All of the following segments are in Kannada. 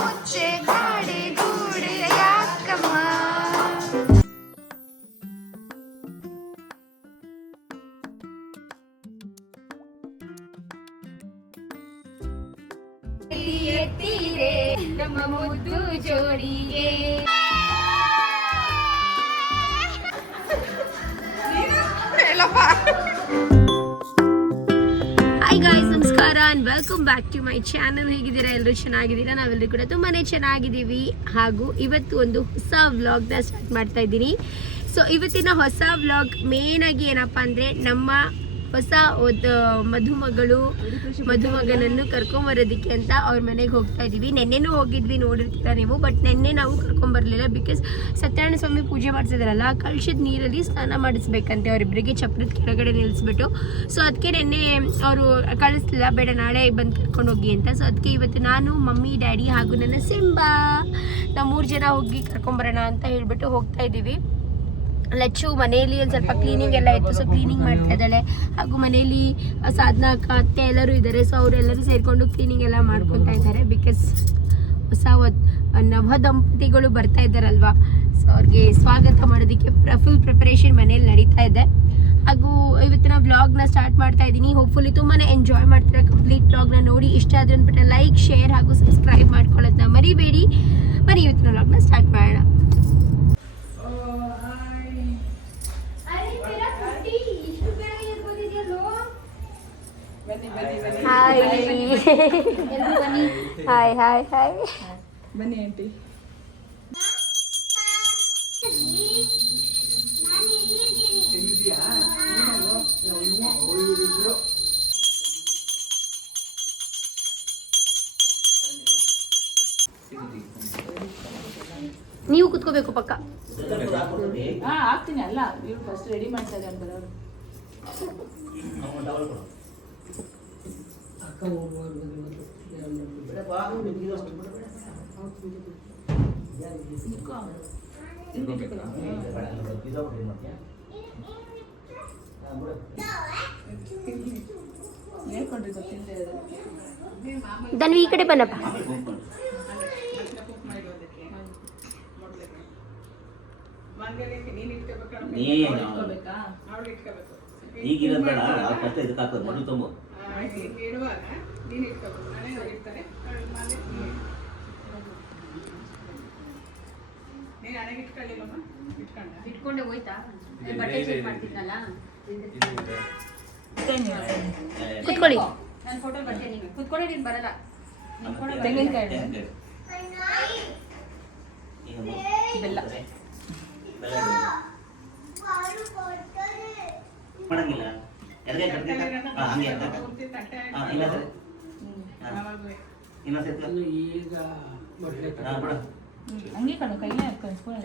ಮುಚ್ಚೆ ಗಾಡಿ ಗೂಡೆ ಯಾಕಮ್ಮ. ಎತ್ತೀರೆ ನಮ್ಮ ಮುದ್ದು ಜೋಡಿಗೆ. ಹಾಯ್ ಗಾಯ್ಸ್, ನಮಸ್ಕಾರ and welcome back to my channel. ಹೇಗಿದ್ದೀರಾ? ಎಲ್ಲರೂ ಚೆನ್ನಾಗಿದ್ದೀರಾ? ನಾವೆಲ್ಲರೂ ಕೂಡ ತುಂಬಾನೇ ಚೆನ್ನಾಗಿದ್ದೀವಿ. ಹಾಗೂ ಇವತ್ತು ಒಂದು ಹೊಸ ವ್ಲಾಗ್ನ ಸ್ಟಾರ್ಟ್ ಮಾಡ್ತಾ ಇದ್ದೀನಿ. ಸೊ ಇವತ್ತಿನ ಹೊಸ ವ್ಲಾಗ್ ಮೇನ್ ಆಗಿ ಏನಪ್ಪಾ ಅಂದರೆ ನಮ್ಮ ಹೊಸ ಮಧುಮಗನನ್ನು ಕರ್ಕೊಂಬರೋದಕ್ಕೆ ಅಂತ ಅವ್ರ ಮನೆಗೆ ಹೋಗ್ತಾ ಇದ್ದೀವಿ. ನೆನ್ನೆನೂ ಹೋಗಿದ್ವಿ, ನೋಡಿರ್ತೀರ ನೀವು. ಬಟ್ ನೆನ್ನೆ ನಾವು ಕರ್ಕೊಂಬರ್ಲಿಲ್ಲ, ಬಿಕಾಸ್ ಸತ್ಯನಾರಾಯಣ ಸ್ವಾಮಿ ಪೂಜೆ ಮಾಡ್ತಿದಾರಲ್ಲ, ಕಳಶದ ನೀರಲ್ಲಿ ಸ್ನಾನ ಮಾಡಿಸ್ಬೇಕಂತೆ ಅವರಿಬ್ಬರಿಗೆ ಚಪ್ರದ ಕೆಳಗಡೆ ನಿಲ್ಲಿಸ್ಬಿಟ್ಟು. ಸೊ ಅದಕ್ಕೆ ನೆನ್ನೆ ಅವರು ಕಳಿಸ್ಲಿಲ್ಲ, ಬೇಡ ನಾಳೆ ಬಂದು ಕರ್ಕೊಂಡು ಹೋಗಿ ಅಂತ. ಸೊ ಅದಕ್ಕೆ ಇವತ್ತು ನಾನು, ಮಮ್ಮಿ, ಡ್ಯಾಡಿ ಹಾಗೂ ನನ್ನ ಸಿಂಬಾ ನಾವು 3 ಜನ ಹೋಗಿ ಕರ್ಕೊಂಬರೋಣ ಅಂತ ಹೇಳ್ಬಿಟ್ಟು ಹೋಗ್ತಾ ಇದ್ದೀವಿ. ಲಚ್ಚು ಮನೆಯಲ್ಲಿ ಒಂದು ಸ್ವಲ್ಪ ಕ್ಲೀನಿಂಗ್ ಎಲ್ಲ ಇತ್ತು, ಸೊ ಕ್ಲೀನಿಂಗ್ ಮಾಡ್ತಾ ಇದ್ದಾಳೆ. ಹಾಗೂ ಮನೆಯಲ್ಲಿ ಸಾಧನ ಅಕ್ಕ, ಅತ್ತೆ ಎಲ್ಲರೂ ಇದ್ದಾರೆ. ಸೊ ಅವರೆಲ್ಲರೂ ಸೇರಿಕೊಂಡು ಕ್ಲೀನಿಂಗ್ ಎಲ್ಲ ಮಾಡ್ಕೊತಾ ಇದ್ದಾರೆ. ಬಿಕಾಸ್ ಹೊಸ ನವ ದಂಪತಿಗಳು ಬರ್ತಾ ಇದ್ದಾರಲ್ವಾ, ಸೊ ಅವ್ರಿಗೆ ಸ್ವಾಗತ ಮಾಡೋದಕ್ಕೆ ಫುಲ್ ಪ್ರಿಪರೇಷನ್ ಮನೇಲಿ ನಡೀತಾ ಇದೆ. ಹಾಗೂ ಇವತ್ತಿನ ವ್ಲಾಗ್ನ ಸ್ಟಾರ್ಟ್ ಮಾಡ್ತಾ ಇದ್ದೀನಿ. ಹೋಪ್ಫುಲಿ ತುಂಬಾ ಎಂಜಾಯ್ ಮಾಡ್ತೀರಾ ಕಂಪ್ಲೀಟ್ ವ್ಲಾಗ್ನ ನೋಡಿ. ಇಷ್ಟ ಆದರೆ ಅಂದ್ಬಿಟ್ಟು ಲೈಕ್, ಶೇರ್ ಹಾಗೂ ಸಬ್ಸ್ಕ್ರೈಬ್ ಮಾಡ್ಕೊಳ್ಳೋದನ್ನ ಮರಿಬೇಡಿ. ಬನ್ನಿ ಇವತ್ತಿನ ವ್ಲಾಗ್ನ ಸ್ಟಾರ್ಟ್ ಮಾಡೋಣ. ಹಾಯ್ ಹಾಯ್ ಹಾಯ್ ಹಾಯ್ ಬನ್ನಿ ಆಂಟಿ. ನೀವು ಕುತ್ಕೋಬೇಕು ಪಕ್ಕ. ಆಗ್ತೀನಿ ಅಲ್ಲ, ನೀವು ಫಸ್ಟ್ ರೆಡಿ ಮಾಡ್ತಾ ಇದ್ದಾರೆ ಬರೋರು. ಹೇಳ್ಕೊಂಡ್ರಿ ಗೊತ್ತಿಲ್ಲದೆ ಧನ್ವಿ ಈ ಕಡೆ ಬನ್ನಪ್ಪ. ಈಗಿರೋದು ಬೇಡ, ಫಸ್ಟ್ ಇದಕ್ಕೆ ಹಾಕೋದು ಮಣ್ಣು ತುಂಬ ಇಟ್ಕೊಂಡೆ ಹೋಯ್ತಾ? ಬಟ್ಟೆ ಚೇಂಜ್ ಮಾಡ್ತಿದ್ನಲ್ಲ, ಕುತ್ಕೊಳ್ಳಿ. ನಾನು ಫೋಟೋ ಬರ್ತೀನಿ, ಕುತ್ಕೊಳ್ಳಿ. ನೀನು ಬರಲ್ಲ. ತೆಂಗಿನಕಾಯಿ ಬೆಲ್ಲ ಮಾಡಂಗಿಲ್ಲ. ಹಂಗೆ ಕಣು ಕೈಲೇ ಕನ್ಸ್ಕೊಂಡು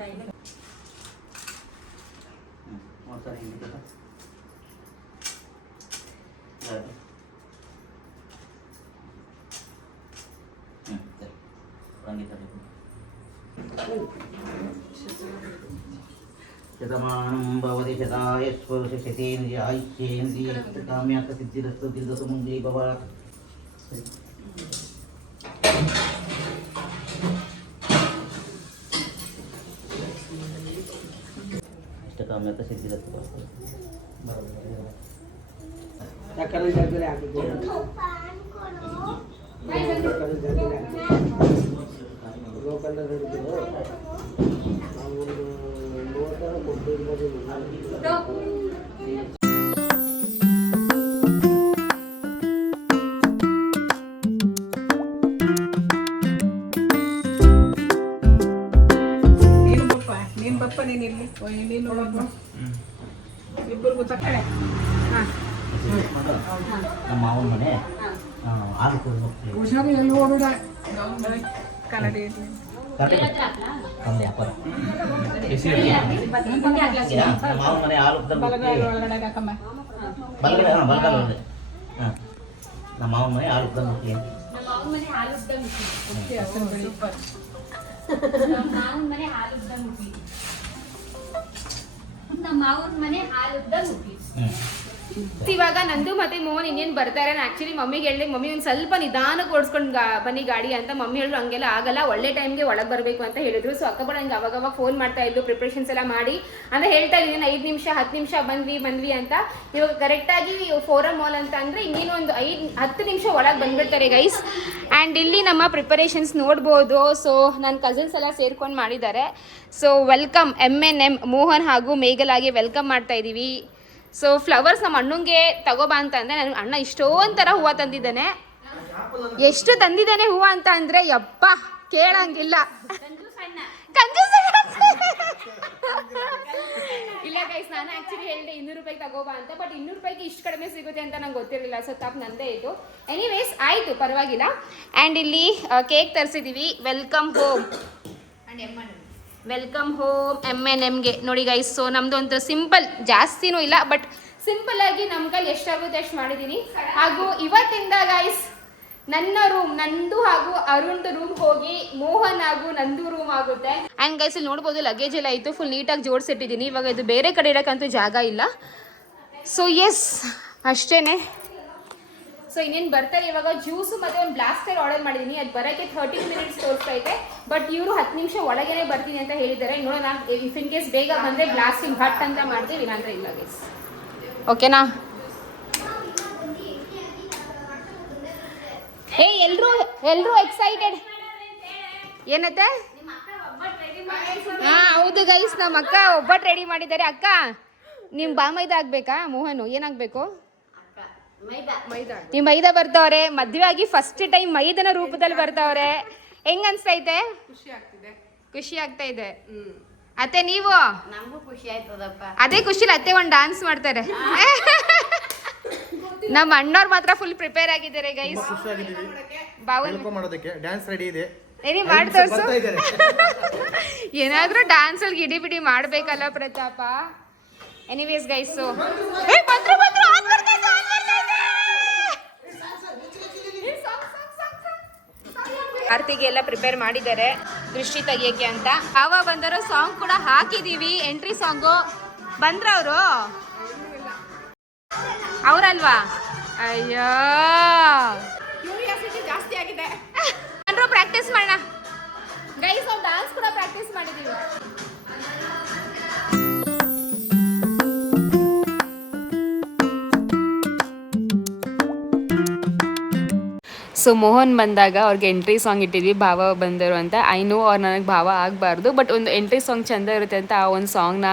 ಶತಮಾನಂ ಭವತಿ ಶತಾಯಸ್ವರ್ಷ ಶತೇಂದ್ರಿಯ ಆಯುಷ್ಯೇಂದ್ರಿಯ ಕಾಮ್ಯಾರ್ಥ ಸಿದ್ಧಿರಸ್ತು ದಿರ್ಘಸು ಮುಂಜೈ ಭವ. ಇಷ್ಟಕಾಮ್ಯಾರ್ಥ ಸಿದ್ಧಿರಸ್ತು. ನೀನು ಬಪ್ಪ, ನೀನು ಇಲ್ಲಿ ನೀನು ಇಬ್ಬರಿಗೂ ತಕ್ಕಳೆ. ನಮ್ಮ ಮಾವನ ಮನೆ ಹಾಲು ಕೊಡಿ ಹೋಗ್ತೀವಿ. ಹುಷಾರು ಎಲ್ಲಿ ಹೋಗ್ಬೇಡ, ಕನ್ನಡಿ ವ್ಯಾಪಾರ ಮಾವನ ಮನೆ ಹಾಲು ಒಳಗಡೆ ಹಾಕಮ್ಮ. ಬಲ್ಗಡೆ ಬಲ್ಗಲ್ ಒಳಗೆ. ನಮ್ಮ ಮಾವನ ಮನೆ ಹಾಲು ಹೋಗ್ತೀವಿ. ಮಾವನ ಮನೆ ಹಾಲುದ್ದ ಮುಟ್ಟಿ. ಇವಾಗ ನಂದು ಮತ್ತೆ ಮೋಹನ್ ಇನ್ನೇನು ಬರ್ತಾರೆ. ನಾನು ಆ್ಯಕ್ಚುಲಿ ಮಮ್ಮಿಗೆ ಹೇಳಿದೆ, ಮಮ್ಮಿ ಒಂದು ಸ್ವಲ್ಪ ನಿಧಾನಕ್ಕೆ ಓಡಿಸ್ಕೊಂಡು ಬನ್ನಿ ಗಾಡಿ ಅಂತ. ಮಮ್ಮಿ ಹೇಳಿದ್ರು ಹಂಗೆಲ್ಲ ಆಗಲ್ಲ, ಒಳ್ಳೆ ಟೈಮ್ಗೆ ಒಳಗೆ ಬರಬೇಕು ಅಂತ ಹೇಳಿದ್ರು. ಸೊ ಅಕ್ಕಬ್ಬ ನಂಗೆ ಅವಾಗ ಫೋನ್ ಮಾಡ್ತಾ ಇದ್ದು ಪ್ರಿಪ್ರೇಷನ್ಸ್ ಎಲ್ಲ ಮಾಡಿ ಅಂತ ಹೇಳ್ತಾ ಇದ್ದೀನಿ. 5 ನಿಮಿಷ 10 ನಿಮಿಷ ಬಂದ್ವಿ ಅಂತ. ಇವಾಗ ಕರೆಕ್ಟಾಗಿ ಫೋರಮ್ ಮಾಲ್ ಅಂತ ಅಂದರೆ ಇನ್ನೇನು ಒಂದು 5-10 ನಿಮಿಷ ಒಳಗೆ ಬಂದ್ಬಿಡ್ತಾರೆ ಗೈಸ್. ಆ್ಯಂಡ್ ಇಲ್ಲಿ ನಮ್ಮ ಪ್ರಿಪರೇಷನ್ಸ್ ನೋಡ್ಬೋದು. ಸೊ ನನ್ನ ಕಸಿನ್ಸ್ ಎಲ್ಲ ಸೇರ್ಕೊಂಡು ಮಾಡಿದ್ದಾರೆ. ಸೊ ವೆಲ್ಕಮ್ MNM ಮೋಹನ್ ಹಾಗೂ ಮೇಘಲಾಗಿ ವೆಲ್ಕಮ್ ಮಾಡ್ತಾ ಇದ್ದೀವಿ. ಸೊ ಫ್ಲವರ್ಸ್ ನಮ್ಮ ಅಣ್ಣಂಗೆ ತಗೋಬಾ ಅಂತ ಅಂದರೆ ನನ್ನ ಅಣ್ಣ ಇಷ್ಟೊಂದು ಥರ ಹೂವು ತಂದಿದ್ದಾನೆ. ಎಷ್ಟು ತಂದಿದ್ದಾನೆ ಹೂವು ಅಂತ ಅಂದರೆ ಯಪ್ಪ ಕೇಳಂಗಿಲ್ಲ. ಇಲ್ಲ ಗೈಸ್, ನಾನು ಆ್ಯಕ್ಚುಲಿ ಹೇಳಿದೆ 200 ರೂಪಾಯಿಗೆ ತಗೋಬಾ ಅಂತ. ಬಟ್ 200 ರೂಪಾಯಿಗೆ ಇಷ್ಟು ಕಡಿಮೆ ಸಿಗುತ್ತೆ ಅಂತ ನಂಗೆ ಗೊತ್ತಿರಲಿಲ್ಲ. ಸೊ ತಪ್ಪು ನಂದೇ ಇದು. ಎನಿವೇಸ್ ಆಯಿತು, ಪರವಾಗಿಲ್ಲ. ಆ್ಯಂಡ್ ಇಲ್ಲಿ ಕೇಕ್ ತರಿಸಿದ್ದೀವಿ. ವೆಲ್ಕಮ್ ಹೋಮ್ MNMಗೆ ನೋಡಿ ಗೈಸ್. ಸೊ ನಮ್ಮದು ಒಂದು ಸಿಂಪಲ್, ಜಾಸ್ತಿನೂ ಇಲ್ಲ ಬಟ್ ಸಿಂಪಲ್ ಆಗಿ ನಮ್ಮ ಕೈಲಿ ಎಷ್ಟಾಗುತ್ತೆ ಅಷ್ಟು ಮಾಡಿದ್ದೀನಿ. ಹಾಗೂ ಇವತ್ತಿಂದ ಗೈಸ್ ನನ್ನ ರೂಮ್, ನಂದು ಹಾಗೂ ಅರುಣ್ದು ರೂಮ್ ಹೋಗಿ ಮೋಹನ್ ಹಾಗೂ ನಂದು ರೂಮ್ ಆಗುತ್ತೆ. ಆ್ಯಂಡ್ ಗೈಸ್ ಇಲ್ಲಿ ನೋಡ್ಬೋದು ಲಗೇಜ್ ಎಲ್ಲ ಇತ್ತು, ಫುಲ್ ನೀಟಾಗಿ ಜೋಡಿಸಿಟ್ಟಿದ್ದೀನಿ. ಇವಾಗ ಇದು ಬೇರೆ ಕಡೆ ಇಡೋಕ್ಕಂತೂ ಜಾಗ ಇಲ್ಲ. ಸೊ ಎಸ್ ಅಷ್ಟೇ. ಸೊ ಇನ್ನೇನು ಬರ್ತಾರೆ ಇವಾಗ. ಜ್ಯೂಸು ಮತ್ತು ಒಂದು ಬ್ಲಾಸ್ಟರ್ ಆರ್ಡರ್ ಮಾಡಿದ್ದೀನಿ. ಅದು ಬರೋಕ್ಕೆ 30 ಮಿನಿಟ್ಸ್ ತೋರಿಸ್ತೈತೆ. ಬಟ್ ಇವರು 10 ನಿಮಿಷ ಒಳಗೇನೆ ಬರ್ತೀನಿ ಅಂತ ಹೇಳಿದ್ದಾರೆ. ನೋಡೋಣ, ಇಫ್ ಇನ್ ಕೇಸ್ ಬೇಗ ಬಂದರೆ ಬ್ಲಾಸ್ಟಿಂಗ್ ಹಟ್ ಅಂತ ಮಾಡ್ತೀವಿ, ಇಲ್ಲಾಂದರೆ ಇಲ್ಲ ಗೈಸ್. ಓಕೆನಾ? ಏ ಎಲ್ರೂ ಎಕ್ಸೈಟೆಡ್ ಏನತ್ತೆ? ಹಾಂ ಹೌದು ಗೈಸ್, ನಮ್ಮ ಅಕ್ಕ ಒಬ್ಬಟ್ಟು ರೆಡಿ ಮಾಡಿದ್ದಾರೆ. ಅಕ್ಕ ನಿಮ್ಮ ಮೈದಾ ಆಗ್ಬೇಕಾ? ಮೋಹನು ಏನಾಗಬೇಕು? ನೀವು ಮೈದಾ ಬರ್ತಾವ್ರೆ. ಮದುವೆ ಆಗಿ ಫಸ್ಟ್ ಟೈಮ್ ಮೈದನ ರೂಪದಲ್ಲಿ ಬರ್ತಾವ್ರೆ. ಹೆಂಗ್ ಅನ್ಸ್ತೈತೆ? ಖುಷಿ ಆಗ್ತಾ ಇದೆ. ಅತ್ತೆ ನೀವು? ನಮಗೂ ಖುಷಿ ಆಯ್ತದಪ್ಪ. ಅದೇ ಖುಷಿಲಿ ಅತ್ತೆ ಒಂದು ಡಾನ್ಸ್ ಮಾಡ್ತಾರೆ. ನಮ್ಮ ಅಣ್ಣವ್ರು ಮಾತ್ರ ಫುಲ್ ಪ್ರಿಪೇರ್ ಆಗಿದ್ದಾರೆ ಗೈಸ್. ಮಾಡೋದಕ್ಕೆ ಡ್ಯಾನ್ಸ್ ರೆಡಿ ಇದೆ. ಏನಿ ಮಾಡಿ ತೋರ್ಸು. ಏನಾದ್ರೂ ಡ್ಯಾನ್ಸ್ ಅಲ್ಲಿ ಗಿಡಿ ಬಿಡಿ ಮಾಡ್ಬೇಕಲ್ಲ ಪ್ರತಾಪ. ಎನಿವೇಸ್ ಗೈಸ್, ಆರ್ತಿಗೆ ಎಲ್ಲ ಪ್ರಿಪೇರ್ ಮಾಡಿದ್ದಾರೆ ದೃಷ್ಟಿ ತೆಗಿಯಕ್ಕೆ ಅಂತ. ಭಾವ ಬಂದರೋ ಸಾಂಗ್ ಕೂಡ ಹಾಕಿದೀವಿ, ಎಂಟ್ರಿ ಸಾಂಗು. ಬಂದ್ರ ಅವರು? ಅವರಲ್ವಾ? ಅಯ್ಯೋ ಕ್ಯೂರಿಯಾಸಿಟಿ ಜಾಸ್ತಿ ಆಗಿದೆ. ಎಲ್ಲರೂ ಪ್ರಾಕ್ಟೀಸ್ ಮಾಡೋಣ ಗೈಸ್. ನಾವು ಡಾನ್ಸ್ ಕೂಡ ಪ್ರಾಕ್ಟೀಸ್ ಮಾಡಿದೀವಿ. ಸೊ ಮೋಹನ್ ಬಂದಾಗ ಅವ್ರಿಗೆ ಎಂಟ್ರಿ ಸಾಂಗ್ ಇಟ್ಟಿದ್ವಿ, ಭಾವ ಬಂದರು ಅಂತ. ಐ ನೋ ಅವ್ರು ನನಗೆ ಭಾವ ಆಗಬಾರ್ದು, ಬಟ್ ಒಂದು ಎಂಟ್ರಿ ಸಾಂಗ್ ಚೆಂದ ಇರುತ್ತೆ ಅಂತ ಆ ಒಂದು ಸಾಂಗ್ನ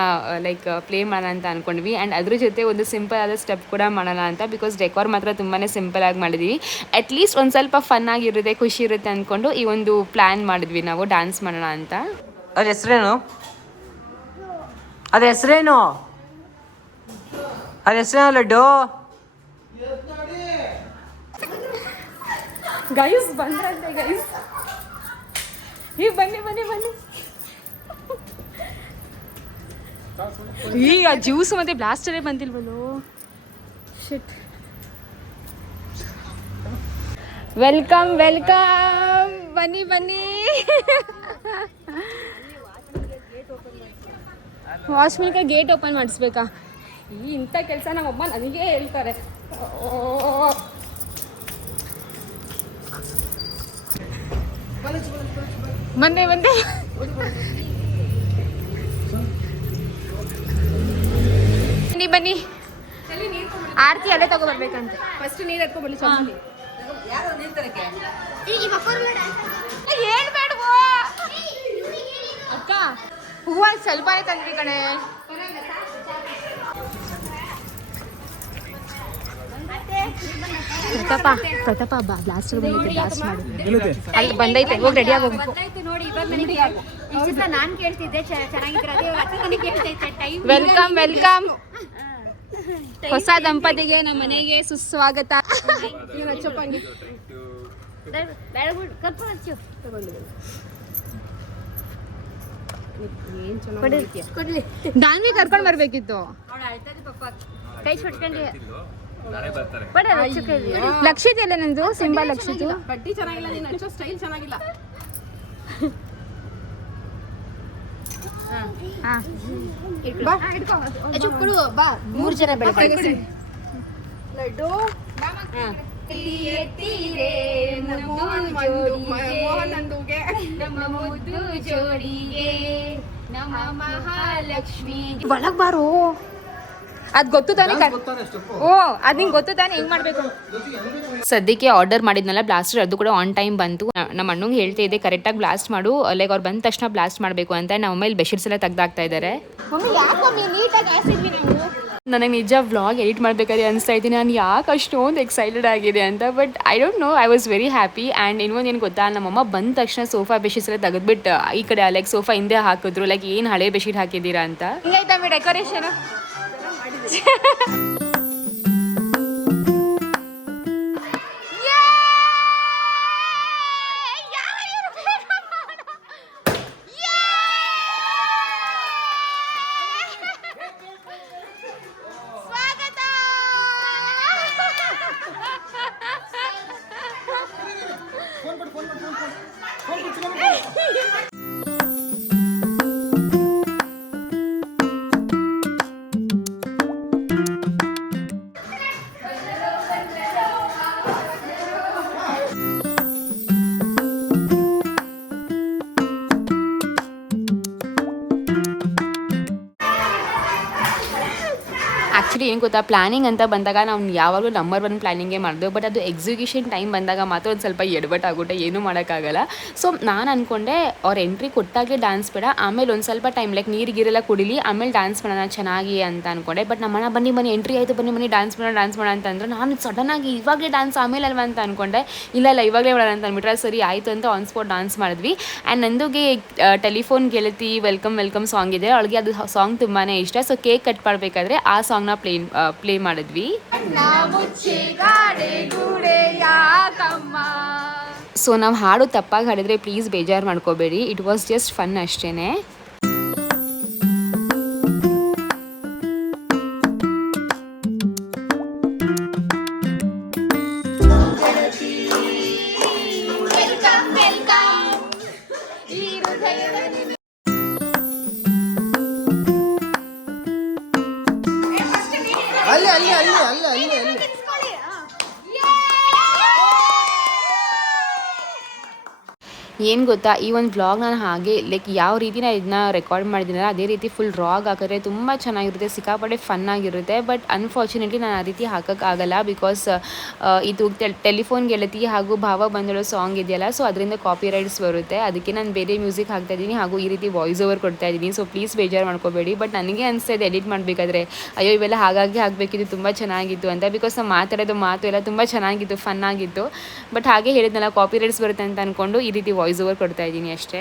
ಲೈಕ್ ಪ್ಲೇ ಮಾಡೋಣ ಅಂತ ಅಂದ್ಕೊಂಡ್ವಿ. ಆ್ಯಂಡ್ ಅದ್ರ ಜೊತೆ ಒಂದು ಸಿಂಪಲ್ ಆದ ಸ್ಟೆಪ್ ಕೂಡ ಮಾಡೋಣ ಅಂತ. ಬಿಕಾಸ್ ಡೆಕೋರ್ ಮಾತ್ರ ತುಂಬಾ ಸಿಂಪಲ್ ಆಗಿ ಮಾಡಿದ್ವಿ. ಅಟ್ಲೀಸ್ಟ್ ಒಂದು ಸ್ವಲ್ಪ ಫನ್ ಆಗಿರುತ್ತೆ, ಖುಷಿ ಇರುತ್ತೆ ಅಂದ್ಕೊಂಡು ಈ ಒಂದು ಪ್ಲ್ಯಾನ್ ಮಾಡಿದ್ವಿ ನಾವು ಡ್ಯಾನ್ಸ್ ಮಾಡೋಣ ಅಂತ. ಅದ್ರ ಹೆಸರೇನು? ಅದ್ರ ಹೆಸರೇನು? ಅದ್ರ ಹೆಸರೇನು ಲಡ್ಡು? Guys ಬಂದ್ರಂತೆ guys. ಈಗ ಬನ್ನಿ ಈಗ ಜ್ಯೂಸ್ ಮತ್ತೆ ಬ್ಲಾಸ್ಟರೇ ಬಂದಿಲ್ವಲ್ಲೋ. ಶಿಟ್. ವೆಲ್ಕಮ್ ಬನ್ನಿ. ವಾಚ್ಮನ್ಕ ಗೇಟ್ ಓಪನ್ ಮಾಡಿಸ್ಬೇಕಾ? ಇಂಥ ಕೆಲಸ ನಮ್ಮಮ್ಮ ನನಗೇ ಹೇಳ್ತಾರೆ. ಬಂದೆ ಬನ್ನಿ. ಆರತಿ ಅಲ್ಲೇ ತಗೋಬರ್ಬೇಕಂತೆ. ಫಸ್ಟ್ ನೀರು ಎತ್ಕೊಂಡ್ಬನ್ನಿ. ಹೇಳ್ಬೇಡ್ವೋ ಅಕ್ಕ, ಹೂವು ಸ್ವಲ್ಪನೇ ತಂದ್ರಿ ಕಣೆ. ಪ್ರತಾಪ ಬ್ಲಾಸ್ಟರ್ ಬಂದೈತೆ, ಬ್ಲಾಸ್ಟ್ ಮಾಡಿ. ಅಲ್ಲಿ ಬಂದೈತೆ, ಹೋಗಿ ರೆಡಿ ಆಗೋಗಿ. ವೆಲ್ಕಮ್. ಹೊಸ ದಂಪತಿಗೆ ನಮ್ಮ ಮನೆಗೆ ಸುಸ್ವಾಗತ. ದಾನ್ವಿ ಕರ್ಕೊಂಡ್ ಬರ್ಬೇಕಿತ್ತು. ಲಕ್ಷಿತ್ ಎಲ್ಲ ನಂದು ಸಿಂಬಾ ಲಕ್ಷಿತ್. ಬಡ್ಡಿ ಚೆನ್ನಾಗಿಲ್ಲ, ನೀನು ಹಚ್ಚೋ ಸ್ಟೈಲ್ ಚೆನ್ನಾಗಿಲ್ಲ. ಬಾ 3 ಜನ ಬೆಳಗ್ಗೆ ಲಡ್ಡು ಮೋಹನ್ ನಂದುಗೆ ನಮ್ಮ ಮುದ್ದು ಜೋಡಿಗೆ ನಮ್ಮ ಮಹಾಲಕ್ಷ್ಮಿ ಒಳಗ್ ಬಾರೋ. ಅದ್ ಗೊತ್ತು ತಾನೇ ಓ ಅದ್ ನಿಂಗೆ ಗೊತ್ತು ತಾನೇ ಹೆಂಗ್ ಮಾಡ್ಬೇಕು. ಸದ್ಯಕ್ಕೆ ಆರ್ಡರ್ ಮಾಡಿದ್ನಲ್ಲ ಬ್ಲಾಸ್ಟರ್, ಅದು ಕೂಡ ಆನ್ ಟೈಮ್ ಬಂತು. ನಮ್ಮ ಅಣ್ಣಂಗೆ ಹೇಳ್ತಾ ಇದ್ದೆ ಕರೆಕ್ಟಾಗಿ ಬ್ಲಾಸ್ಟ್ ಮಾಡು, ಲೈಕ್ ಅವ್ರು ಬಂದ ತಕ್ಷಣ ಬ್ಲಾಸ್ಟ್ ಮಾಡಬೇಕು ಅಂತ. ನಮ್ಮ ಮೇಲೆ ಬೆಡ್ಶೀಟ್ಸ್ ಎಲ್ಲ ತೆಗ್ದಾಕ್ತಾ ಇದ್ದಾರೆ. ನನಗೆ ನಿಜ ವ್ಲಾಗ್ ಎಡಿಟ್ ಮಾಡಬೇಕಾದ್ರೆ ಅನಿಸ್ತಾ ಇದ್ದೀನಿ ನಾನು ಯಾಕೆ ಅಷ್ಟೊಂದು ಎಕ್ಸೈಟೆಡ್ ಆಗಿದೆ ಅಂತ. But I don't know, I was very happy. And ಇನ್ನೊಂದು ಏನು ಗೊತ್ತಾ, ನಮ್ಮಮ್ಮ ಬಂದ ತಕ್ಷಣ ಸೋಫಾ ಬೆಡ್ಶೀಟ್ಸ್ ಎಲ್ಲ ತೆಗೆದ್ಬಿಟ್ಟು ಈ ಕಡೆ ಲೈಕ್ ಸೋಫಾ ಹಿಂದೆ ಹಾಕಿದ್ರು, ಲೈಕ್ ಏನು ಹಳೆ ಬೆಡ್ಶೀಟ್ ಹಾಕಿದ್ದೀರಾ ಅಂತ. ಹಿಂಗಾಯ್ತಾ ಡೆಕೋರೇಷನ್. ಆ್ಯಕ್ಚುಲಿ ಏನು ಗೊತ್ತಾ, ಪ್ಲ್ಯಾನಿಂಗ್ ಅಂತ ಬಂದಾಗ ನಾವು ಯಾವಾಗಲೂ ನಂಬರ್ 1 ಪ್ಲ್ಯಾನಿಂಗೇ ಮಾಡಿದೆವು. ಬಟ್ ಅದು ಎಕ್ಸಿಕ್ಯೂಷನ್ ಟೈಮ್ ಬಂದಾಗ ಮಾತ್ರ ಒಂದು ಸ್ವಲ್ಪ ಎಡವಟ್ಟಾಗುತ್ತೆ, ಏನೂ ಮಾಡೋಕ್ಕಾಗಲ್ಲ. ಸೊ ನಾನು ಅಂದ್ಕೊಂಡೆ ಅವ್ರ ಎಂಟ್ರಿ ಕೊಟ್ಟಾಗೆ ಡ್ಯಾನ್ಸ್ ಬೇಡ, ಆಮೇಲೆ ಒಂದು ಸ್ವಲ್ಪ ಟೈಮ್ ಲೈಕ್ ನೀರಿಗಿರೆಲ್ಲ ಕುಡಿಲಿ, ಆಮೇಲೆ ಡ್ಯಾನ್ಸ್ ಮಾಡೋಣ ಚೆನ್ನಾಗಿ ಅಂತ ಅಂದ್ಕೊಂಡೆ. ಬಟ್ ನಮ್ಮಣ್ಣ ಬನ್ನಿ ಎಂಟ್ರಿ ಆಯಿತು, ಬನ್ನಿ ಡ್ಯಾನ್ಸ್ ಮಾಡೋಣ ಅಂತಂದ್ರೆ ನಾನು ಸಡನ್ನಾಗಿ ಇವಾಗಲೇ ಡ್ಯಾನ್ಸ್ ಆಮೇಲೆ ಅಲ್ವಾ ಅಂತ ಅಂದ್ಕೊಂಡೆ. ಇಲ್ಲ ಇವಾಗಲೇ ಮಾಡೋಣ ಅಂತ ಅಂದ್ಬಿಟ್ರೆ ಸರಿ ಆಯಿತು ಅಂತ ಆನ್ ಸ್ಪಾಟ್ ಡ್ಯಾನ್ಸ್ ಮಾಡಿದ್ವಿ. ಆ್ಯಂಡ್ ನಂದುಗೆ ಟೆಲಿಫೋನ್ ಗೆಳತಿ ವೆಲ್ಕಮ್ ಸಾಂಗ್ ಇದೆ, ಅವಳಿಗೆ ಅದು ಸಾಂಗ್ ತುಂಬಾ ಇಷ್ಟ. ಸೊ ಕೇಕ್ ಕಟ್ ಮಾಡಬೇಕಾದ್ರೆ ಆ ಸಾಂಗ್ನ ಪ್ಲೇ ಮಾಡಿದ್ವಿ. ಸೊ ನಾವು ಹಾಡು ತಪ್ಪಾಗಿ ಹಾಡಿದ್ರೆ ಪ್ಲೀಸ್ ಬೇಜಾರು ಮಾಡ್ಕೋಬೇಡಿ, ಇಟ್ ವಾಸ್ ಜಸ್ಟ್ ಫನ್ ಅಷ್ಟೇನೆ. ಏನು ಗೊತ್ತಾ, ಈ ಒಂದು ವ್ಲಾಗ್ ನಾನು ಹಾಗೆ ಲೈಕ್ ಯಾವ ರೀತಿ ನಾನು ಇದನ್ನ ರೆಕಾರ್ಡ್ ಮಾಡಿದ್ದೀನಲ್ಲ ಅದೇ ರೀತಿ ಫುಲ್ ರಾಗ್ ಹಾಕಿದ್ರೆ ತುಂಬ ಚೆನ್ನಾಗಿರುತ್ತೆ, ಸಿಕ್ಕಾಪಟ್ಟೆ ಫನ್ ಆಗಿರುತ್ತೆ. ಬಟ್ ಅನ್ಫಾರ್ಚುನೇಟ್ಲಿ ನಾನು ಆ ರೀತಿ ಹಾಕೋಕ್ಕಾಗಲ್ಲ, ಬಿಕಾಸ್ ಇದು ಟೆಲಿಫೋನ್ ಗೆಳತಿ ಹಾಗೂ ಭಾವ ಬಂದಿರೋ ಸಾಂಗ್ ಇದೆಯಲ್ಲ, ಸೊ ಅದರಿಂದ ಕಾಪಿ ರೈಟ್ಸ್ ಬರುತ್ತೆ. ಅದಕ್ಕೆ ನಾನು ಬೇರೆ ಮ್ಯೂಸಿಕ್ ಹಾಕ್ತಾ ಇದ್ದೀನಿ ಹಾಗೂ ಈ ರೀತಿ ವಾಯ್ಸ್ ಓವರ್ ಕೊಡ್ತಾ ಇದ್ದೀನಿ. ಸೊ ಪ್ಲೀಸ್ ಬೇಜಾರು ಮಾಡ್ಕೋಬೇಡಿ. ಬಟ್ ನನಗೆ ಅನಿಸ್ತಾ ಇದೆ ಎಡಿಟ್ ಮಾಡಬೇಕಾದ್ರೆ ಅಯ್ಯೋ ಇವೆಲ್ಲ ಹಾಗಾಗಿ ಹಾಕಬೇಕಿದ್ದು, ತುಂಬ ಚೆನ್ನಾಗಿತ್ತು ಅಂತ. ಬಿಕಾಸ್ ನಾವು ಮಾತಾಡೋದು ಮಾತು ಎಲ್ಲ ತುಂಬ ಚೆನ್ನಾಗಿತ್ತು, ಫನ್ ಆಗಿತ್ತು. ಬಟ್ ಹಾಗೆ ಹೇಳಿದ್ನಲ್ಲ ಕಾಪಿ ರೈಟ್ಸ್ ಬರುತ್ತೆ ಅಂತ ಅಂದ್ಕೊಂಡು ಈ ರೀತಿ ವಾಯ್ಸ್ ಓವರ್ ಕೊಡ್ತಾ ಇದ್ದೀನಿ ಅಷ್ಟೇ.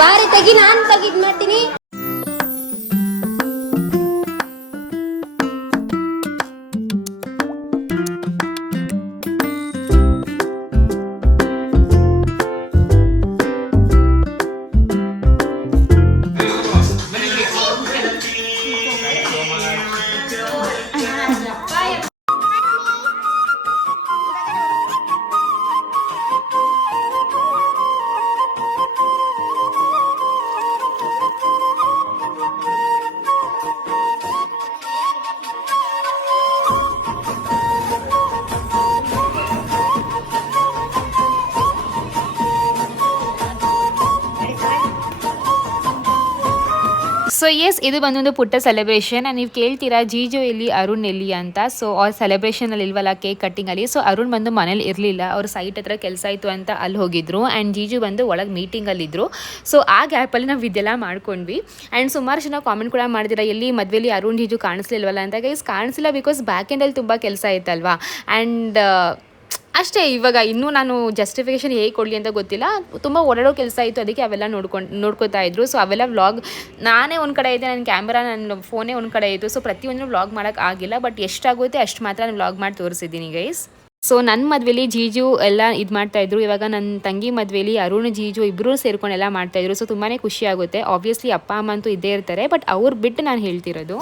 ಬಾರಿ ತೆಗಿ, ನಾನು ತೆಗಿದ್ ಮಾಡ್ತೀನಿ. ಸೊ ಎಸ್, ಇದು ಬಂದೊಂದು ಪುಟ್ಟ ಸೆಲೆಬ್ರೇಷನ್. ನೀವು ಕೇಳ್ತೀರಾ ಜೀಜು ಎಲ್ಲಿ, ಅರುಣ್ ಎಲ್ಲಿ ಅಂತ. ಸೊ ಅವ್ರ ಸೆಲೆಬ್ರೇಷನಲ್ಲಿ ಇಲ್ವಲ್ಲ ಕೇಕ್ ಕಟ್ಟಿಂಗಲ್ಲಿ. ಸೊ ಅರುಣ್ ಬಂದು ಮನೇಲಿ ಇರಲಿಲ್ಲ, ಅವ್ರ ಸೈಟ್ ಹತ್ರ ಕೆಲಸ ಇತ್ತು ಅಂತ ಅಲ್ಲಿ ಹೋಗಿದ್ರು. ಆ್ಯಂಡ್ ಜೀಜು ಬಂದು ಒಳಗೆ ಮೀಟಿಂಗಲ್ಲಿದ್ದರು. ಸೊ ಆ ಗ್ಯಾಪಲ್ಲಿ ನಾವು ಇದೆಲ್ಲ ಮಾಡ್ಕೊಂಡ್ವಿ. ಆ್ಯಂಡ್ ಸುಮಾರು ಜನ ಕಾಮೆಂಟ್ ಕೂಡ ಮಾಡ್ತೀರಾ ಎಲ್ಲಿ ಮದುವೆಯಲ್ಲಿ ಅರುಣ್ ಜೀಜು ಕಾಣಿಸ್ಲಿಲ್ವಲ್ಲ ಅಂತ. ಗೈಸ್ ಕಾಣಿಸಿಲ್ಲ, ಬಿಕಾಸ್ ಬ್ಯಾಕ್ ಎಂಡಲ್ಲಿ ತುಂಬ ಕೆಲಸ ಇತ್ತಲ್ವಾ. ಆ್ಯಂಡ್ ಅಷ್ಟೇ. ಇವಾಗ ಇನ್ನೂ ನಾನು ಜಸ್ಟಿಫಿಕೇಷನ್ ಹೇಗೆ ಕೊಡಲಿ ಅಂತ ಗೊತ್ತಿಲ್ಲ, ತುಂಬ ಓಡಾಡೋ ಕೆಲಸ ಇತ್ತು, ಅದಕ್ಕೆ ಅವೆಲ್ಲ ನೋಡ್ಕೊತಾ ಇದ್ರು. ಸೊ ಅವೆಲ್ಲ ವ್ಲಾಗ್ ನಾನೇ ಒಂದು ಕಡೆ ಇದೆ, ನನ್ನ ಕ್ಯಾಮ್ರಾ ನನ್ನ ಫೋನೇ ಒಂದು ಕಡೆ ಇತ್ತು. ಸೊ ಪ್ರತಿಯೊಂದು ವ್ಲಾಗ್ ಮಾಡೋಕ್ಕೆ ಆಗಿಲ್ಲ. ಬಟ್ ಎಷ್ಟಾಗುತ್ತೆ ಅಷ್ಟು ಮಾತ್ರ ನಾನು ವ್ಲಾಗ್ ಮಾಡಿ ತೋರಿಸಿದ್ದೀನಿ ಗೈಸ್. ಸೊ ನನ್ನ ಮದುವೆಲಿ ಜೀಜು ಎಲ್ಲ ಇದು ಮಾಡ್ತಾಯಿದ್ರು. ಇವಾಗ ನನ್ನ ತಂಗಿ ಮದುವೆಲಿ ಅರುಣ್ ಜೀಜು ಇಬ್ಬರೂ ಸೇರ್ಕೊಂಡು ಎಲ್ಲ ಮಾಡ್ತಾಯಿದ್ರು. ಸೊ ತುಂಬಾ ಖುಷಿ ಆಗುತ್ತೆ. ಆಬ್ವಿಯಸ್ಲಿ ಅಪ್ಪ ಅಮ್ಮ ಅಂತೂ ಇದ್ದೇ ಇರ್ತಾರೆ, ಬಟ್ ಅವ್ರು ಬಿಟ್ಟು ನಾನು ಹೇಳ್ತಿರೋದು.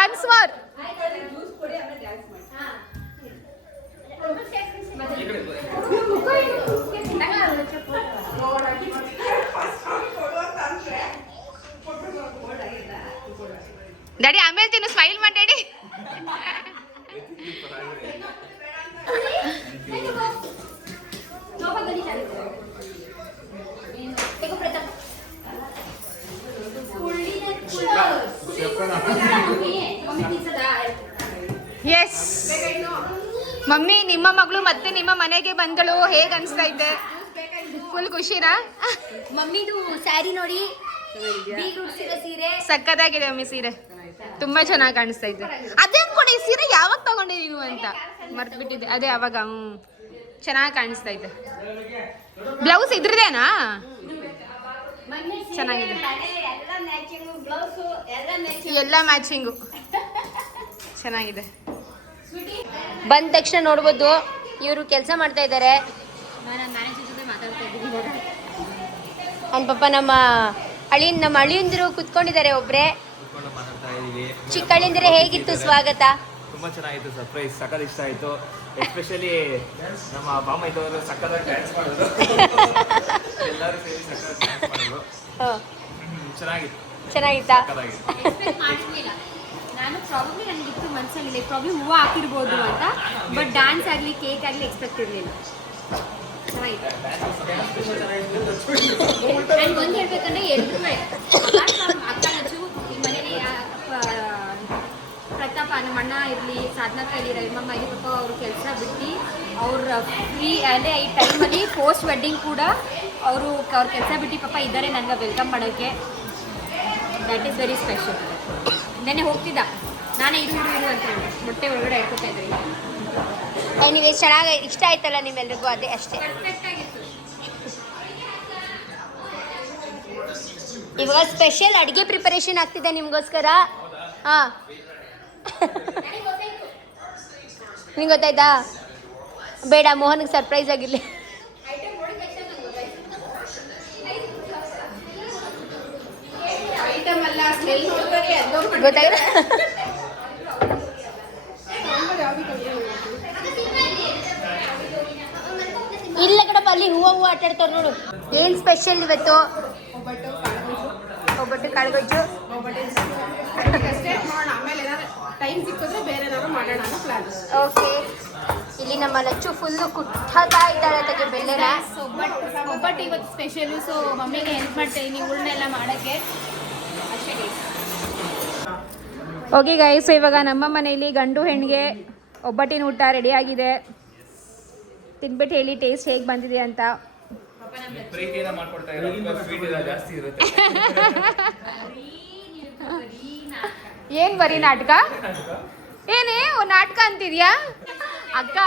Once more. ಡ್ಯಾಡಿ ಆಮೇಲೆ ತಿನ್ನು, ಸ್ಮೈಲ್ ಮಾಡಿ ಡ್ಯಾಡಿ. ಎಸ್ ಮಮ್ಮಿ, ನಿಮ್ಮ ಮಗಳು ಮತ್ತೆ ನಿಮ್ಮ ಮನೆಗೆ ಬಂದಳು, ಹೇಗೆ ಅನ್ಸ್ತಾ ಇದೆ? ಫುಲ್ ಖುಷಿನಾ? ಮಮ್ಮಿದು ಸ್ಯಾರಿ ನೋಡಿ, ಸೀರೆ ಸಕ್ಕತ್ತಾಗಿದೆ ಮಮ್ಮಿ. ಸೀರೆ ತುಂಬಾ ಚೆನ್ನಾಗಿ ಕಾಣಿಸ್ತಾ ಇದೆ. ಅದೇ ಅನ್ಕೊಂಡೆ, ಈ ಸೀರೆ ಯಾವಾಗ ತಗೊಂಡೆ ನೀನು ಅಂತ ಮರ್ತು ಬಿಟ್ಟಿದ್ದೆ. ಅದೇ ಅವಾಗ ಚೆನ್ನಾಗಿ ಕಾಣಿಸ್ತಾ ಇದೆ. ಬ್ಲೌಸ್ ಇದ್ರದೇನಾ? ಚೆನ್ನಾಗಿದೆ, ಎಲ್ಲ ಮ್ಯಾಚಿಂಗು ಚೆನ್ನಾಗಿದೆ. ಬಂದ ತಕ್ಷಣ ನೋಡ್ಬೋದು ಇವರು ಕೆಲಸ ಮಾಡ್ತಾ ಇದ್ದಾರೆ. ಅವ್ನ ಪಾಪ ನಮ್ಮ ಅಳಿಯಂದಿರು ಕುತ್ಕೊಂಡಿದ್ದಾರೆ ಒಬ್ರೆ. ಚಿಕ್ಕಳಿಂದ್ರೆ ಹೇಗಿತ್ತು ಸ್ವಾಗತ? ತುಂಬಾ ಚೆನ್ನಾಗಿತ್ತು, ಸರ್ಪ್ರೈಸ್ ಸಖತ್ ಇಷ್ಟ ಆಯ್ತು. ಎಸ್ಪೆಷಲಿ ನಮ್ಮ ಬಾಮ ಇದ್ದವರು ಸಖತ್ತಾಗಿ ಡ್ಯಾನ್ಸ್ ಮಾಡಿದ್ರು, ಎಲ್ಲರೂ ಸೇರಿ ಸಖತ್ ಡ್ಯಾನ್ಸ್ ಮಾಡಿದ್ರು. ಚೆನ್ನಾಗಿತ್ತಾ? ನಾನು ಪ್ರಾಬಬ್ಲಿ ನನಗಿತ್ತು ಮನಸ್ಸಲ್ಲಿ ಪ್ರಾಬ್ಲಮ್ ಹೂವು ಹಾಕಿರ್ಬೋದು ಅಂತ, ಬಟ್ ಡ್ಯಾನ್ಸ್ ಆಗಲಿ ಕೇಕ್ ಆಗಲಿ ಎಕ್ಸ್ಪೆಕ್ಟ್ ಇರಲಿಲ್ಲ. ಚೆನ್ನಾಗಿತ್ತು. ಆ್ಯಂಡ್ ಒಂದು ಹೇಳ್ಬೇಕಂದ್ರೆ ಎಲ್ಲರೂ ಅಕ್ಕ ನಚ್ಚು ಮನೇಲಿ ಪ್ರತಾಪ ನಮ್ಮ ಅಣ್ಣ ಇರಲಿ, ಸಾಧನಾ ಕೈಲಿ, ರವಿಮಮ್ಮ ಇಲ್ಲಿ ಪಾಪ ಅವ್ರ ಕೆಲಸ ಬಿಟ್ಟು ಅವ್ರ ಫ್ರೀ ಅಂದರೆ ಈ ಟೈಮಲ್ಲಿ ಪೋಸ್ಟ್ ವೆಡ್ಡಿಂಗ್ ಕೂಡ ಅವ್ರ ಕೆಲಸ ಬಿಟ್ಟು ಪಾಪ ಇದ್ದಾರೆ ನನಗೆ ವೆಲ್ಕಮ್ ಮಾಡೋಕ್ಕೆ. That is very special. ನೆನ್ನೆ ಹೋಗ್ತಿದ್ದ, ನಾನೇ ಇದು ಅಂತ ಹೇಳಿ ಮೊಟ್ಟೆ ಒಳಗಡೆ ಹಾಕೋತಾ ಇದ್ರಿ. ನೀವು ಚೆನ್ನಾಗಿ ಇಷ್ಟ ಆಯ್ತಲ್ಲ ನಿಮ್ಮೆಲ್ರಿಗೂ, ಅದೇ ಅಷ್ಟೇ. ಇವಾಗ ಸ್ಪೆಷಲ್ ಅಡುಗೆ ಪ್ರಿಪರೇಷನ್ ಆಗ್ತಿದೆ ನಿಮಗೋಸ್ಕರ. ಹಾಂ, ನಿಂಗೆ ಗೊತ್ತಾಯ್ತಾ? ಬೇಡ, ಮೋಹನ್ಗೆ ಸರ್ಪ್ರೈಸ್ ಆಗಿರಲಿ. ಗೊತ್ತಾಗಿಲ್ಲ? ಇಲ್ಲ ಕಡಪ್ಪ, ಅಲ್ಲಿ ಹೂವು ಆಟಾಡ್ತಾರೆ ನೋಡು. ಏನು ಸ್ಪೆಷಲ್ ಇವತ್ತು? ಒಬ್ಬಟ್ಟು ಕಾಳುಗೊಜ್ಜು. ಓಕೆ, ಇಲ್ಲಿ ನಮ್ಮ ಲಚ್ಚು ಫುಲ್ಲು ಕುಟ್ಟಾಗ್ತಾ ಇದ್ದಾಳೆ ಅದಕ್ಕೆ ಬೆಳ್ಳೆನ. ಒಬ್ಬಟ್ಟು ಇವತ್ತು ಸ್ಪೆಷಲು. ಸೊ ಮಮ್ಮಿಗೆ ಹೆಲ್ಪ್ ಮಾಡ್ತಾ ಇದ್ದೀನಿ ಉಳ್ನೆಲ್ಲ ಮಾಡೋಕ್ಕೆ ಅಷ್ಟೇ. ಓಕೆ ಗೈಸ್, ಇವಾಗ ನಮ್ಮ ಮನೆಯಲ್ಲಿ ಗಂಡು ಹೆಣ್ಣಿಗೆ ಒಬ್ಬಟ್ಟಿನ ಊಟ ರೆಡಿಯಾಗಿದೆ. ತಿನ್ಬಿಟ್ಟು ಹೇಳಿ ಟೇಸ್ಟ್ ಹೇಗೆ ಬಂದಿದೆ ಅಂತ. ಏನ್ ಬರೀ ನಾಟಕ? ಏನೇ ನಾಟಕ ಅಂತಿದ್ಯಾ ಅಕ್ಕ?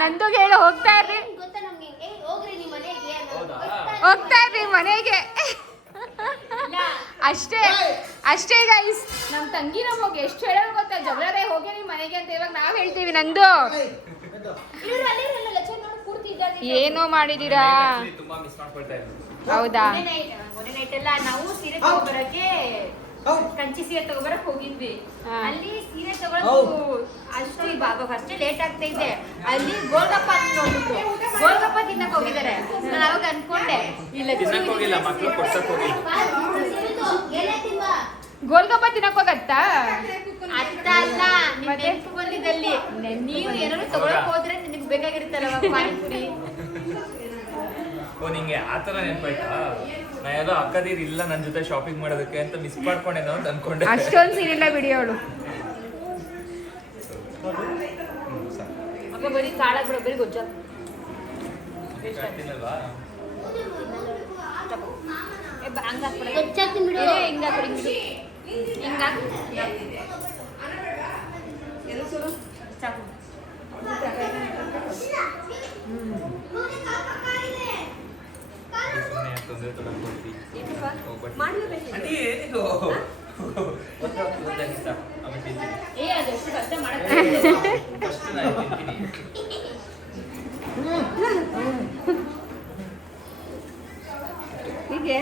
ನಂದುಗೆ ಹೇಳು ಹೋಗ್ತಾ ಇರ್ರಿ ಗೊತ್ತಾ ನಮ್ಗೆ ಹೋಗ್ರಿ ನಿಮ್ಮ ಮನೆಗೆ ಹೋಗ್ತಾ ಇರ್ರಿ ಮನೆಗೆ ಅಷ್ಟೇ ಅಷ್ಟೇ ಗೈಸ್ ನಮ್ಮ ತಂಗಿ ನಮಗೆ ಎಷ್ಟು ಹೇಳೋದು ಗೊತ್ತಾ ಜಗಳರೇ ಹೋಗಿ ನಿಮ್ಮ ಮನೆಗೆ ಅಂತ ಇವಾಗ ನಾವ್ ಹೇಳ್ತೀವಿ ನಂದು ಏನೋ ಮಾಡಿದೀರಾ ತುಂಬಾ ಮಿಸ್ ಮಾಡ್ಕೊಳ್ತಾ ಇದ್ರು. ಹೌದಾ ಮೊನ್ನೆ ನೈಟ್ ಎಲ್ಲ ನಾವು ಸೀರೆ ತಗೊಬರಕ್ಕೆ ಕಂಚಿ ಸೀರೆ ತಗೊಬರಕ್ ಹೋಗಿದ್ವಿ. ಅಲ್ಲಿ ಸೀರೆ ತಗೊಳಕ್ ಅಷ್ಟು ಅಷ್ಟೇ ಲೇಟ್ ಆಗ್ತಾ ಇದೆ. ಅಲ್ಲಿ ಗೋಲ್ಗಪ್ಪ ನೋಡ್ಬಿಟ್ಟು ಗೋಲ್ಗಪ್ಪ ತಿನ್ನಕ್ ಹೋಗಿದ್ದಾರೆ. ನಾನು ಅವಾಗ ಅನ್ಕೊಂಡೆ ಇಲ್ಲ ತಿನ್ನಕ್ ಹೋಗಿಲ್ಲ, ಮಕ್ಳು ಕೊಡ್ಸಕ್ ಹೋಗಿಲ್ಲ. ಗೋಲ್ಗಪ್ಪ ತಿನ್ನಕ್ ಹೋಗತ್ತಾ ಅತ್ತ ಅಲ್ಲ ನೆನಪು ಬಂದಿದ್ದಲ್ಲಿ ನೀವು ಏನಾದ್ರು ತಗೊಳಕ್ ಹೋದ್ರೆ ನಿನಗೆ ಬೇಕಾಗಿರುತ್ತಲ್ಲ ಪಾನಿಪುರಿ. ಓ ನಿಂಗೆ ಆತರ ನೆನ್ಪಾಯ್ತಾ? ನಾ ಯಾವುದೋ ಅಕ್ಕದೀರ್ ಇಲ್ಲ ನನ್ನ ಜೊತೆ ಶಾಪಿಂಗ್ ಮಾಡೋದಕ್ಕೆ ಅಂತ ಮಿಸ್ ಮಾಡ್ಕೊಂಡೇನೋ ಅಂತ ಅನ್ಕೊಂಡೆ. ಅಷ್ಟೊಂದು ಸೀರಿಯಲ್ಲ ಬಿಡಿಯೋಳು ಅಕ್ಕ ಬರೀ ಕಾಳ ಬಿಡ ಬರೀ ಗೊಜ್ಜ ತಿನ್ನಲ್ವಾ? ಗೊಜ್ಜಾಕ್ತೀನಿ ಬಿಡು. ಹಿಂಗಾಕ್ಬಿಡಿ ಹಿಂಗಾಕ್ ಸಾಕು. ಸುಮ್ನೆ ಯಾಕ್ ತೊಂದ್ರೆ ತಗೊಂಡ್ ಹೋಗ್ತಿ? ಆಂಟಿ, ಏನಿದು? ಗೊತ್ತಾಗಿತ್ತಾ? ಆಮೇಲೆ ತಿಂತೀನಿ. ಅದೆಷ್ಟು ಕಷ್ಟ ಮಾಡಕ್ಕೆ ಫಸ್ಟ್ ನಾನು ತಿಂತೀನಿ. ಹೀಗೆ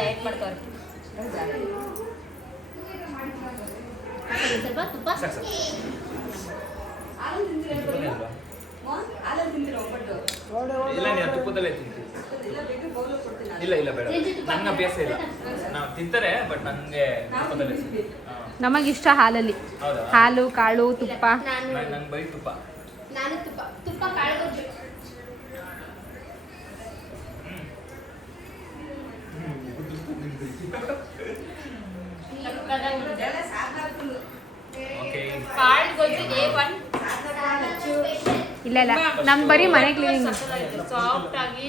ಡಯಟ್ ಮಾಡ್ತಾರೆ. ಸ್ವಲ್ಪ ತುಪ್ಪ ಸಾಕು ಸಾಕು. ತುಪ್ಪನೇ ಅಲ್ವಾ? ಇಲ್ಲ ನೀನು ತುಪ್ಪದಲ್ಲೇ ತಿಂತೀನಿ. ಇಲ್ಲ ಇಲ್ಲ ಬೇಡ, ನಂಗೆ ಅಭ್ಯಾಸ ಇಲ್ಲ. ನಾವು ತಿಂತಾರೆ ಬಟ್ ನಂಗೆ ತುಪ್ಪದಲ್ಲೇ ತಿಂತೀನಿ. ನಮಗಿಷ್ಟ ಹಾಲಲ್ಲಿ ಹೌದಾ? ಹಾಲು ಕಾಳು ತುಪ್ಪ ನಂಗೆ ಬರೀ ತುಪ್ಪ. ನಾನು ತುಪ್ಪ ತುಪ್ಪ ಕಾಳು ಗೊಜ್ಜು. ಓಕೆ. ಕಾಳು ಗೊಜ್ಜು A1 ಇಲ್ಲ ಇಲ್ಲ ನಮ್ ಬರೀ ಮನೆ ಕ್ಲೀನಿಂಗ್ ಸಾಫ್ಟ್ ಆಗಿ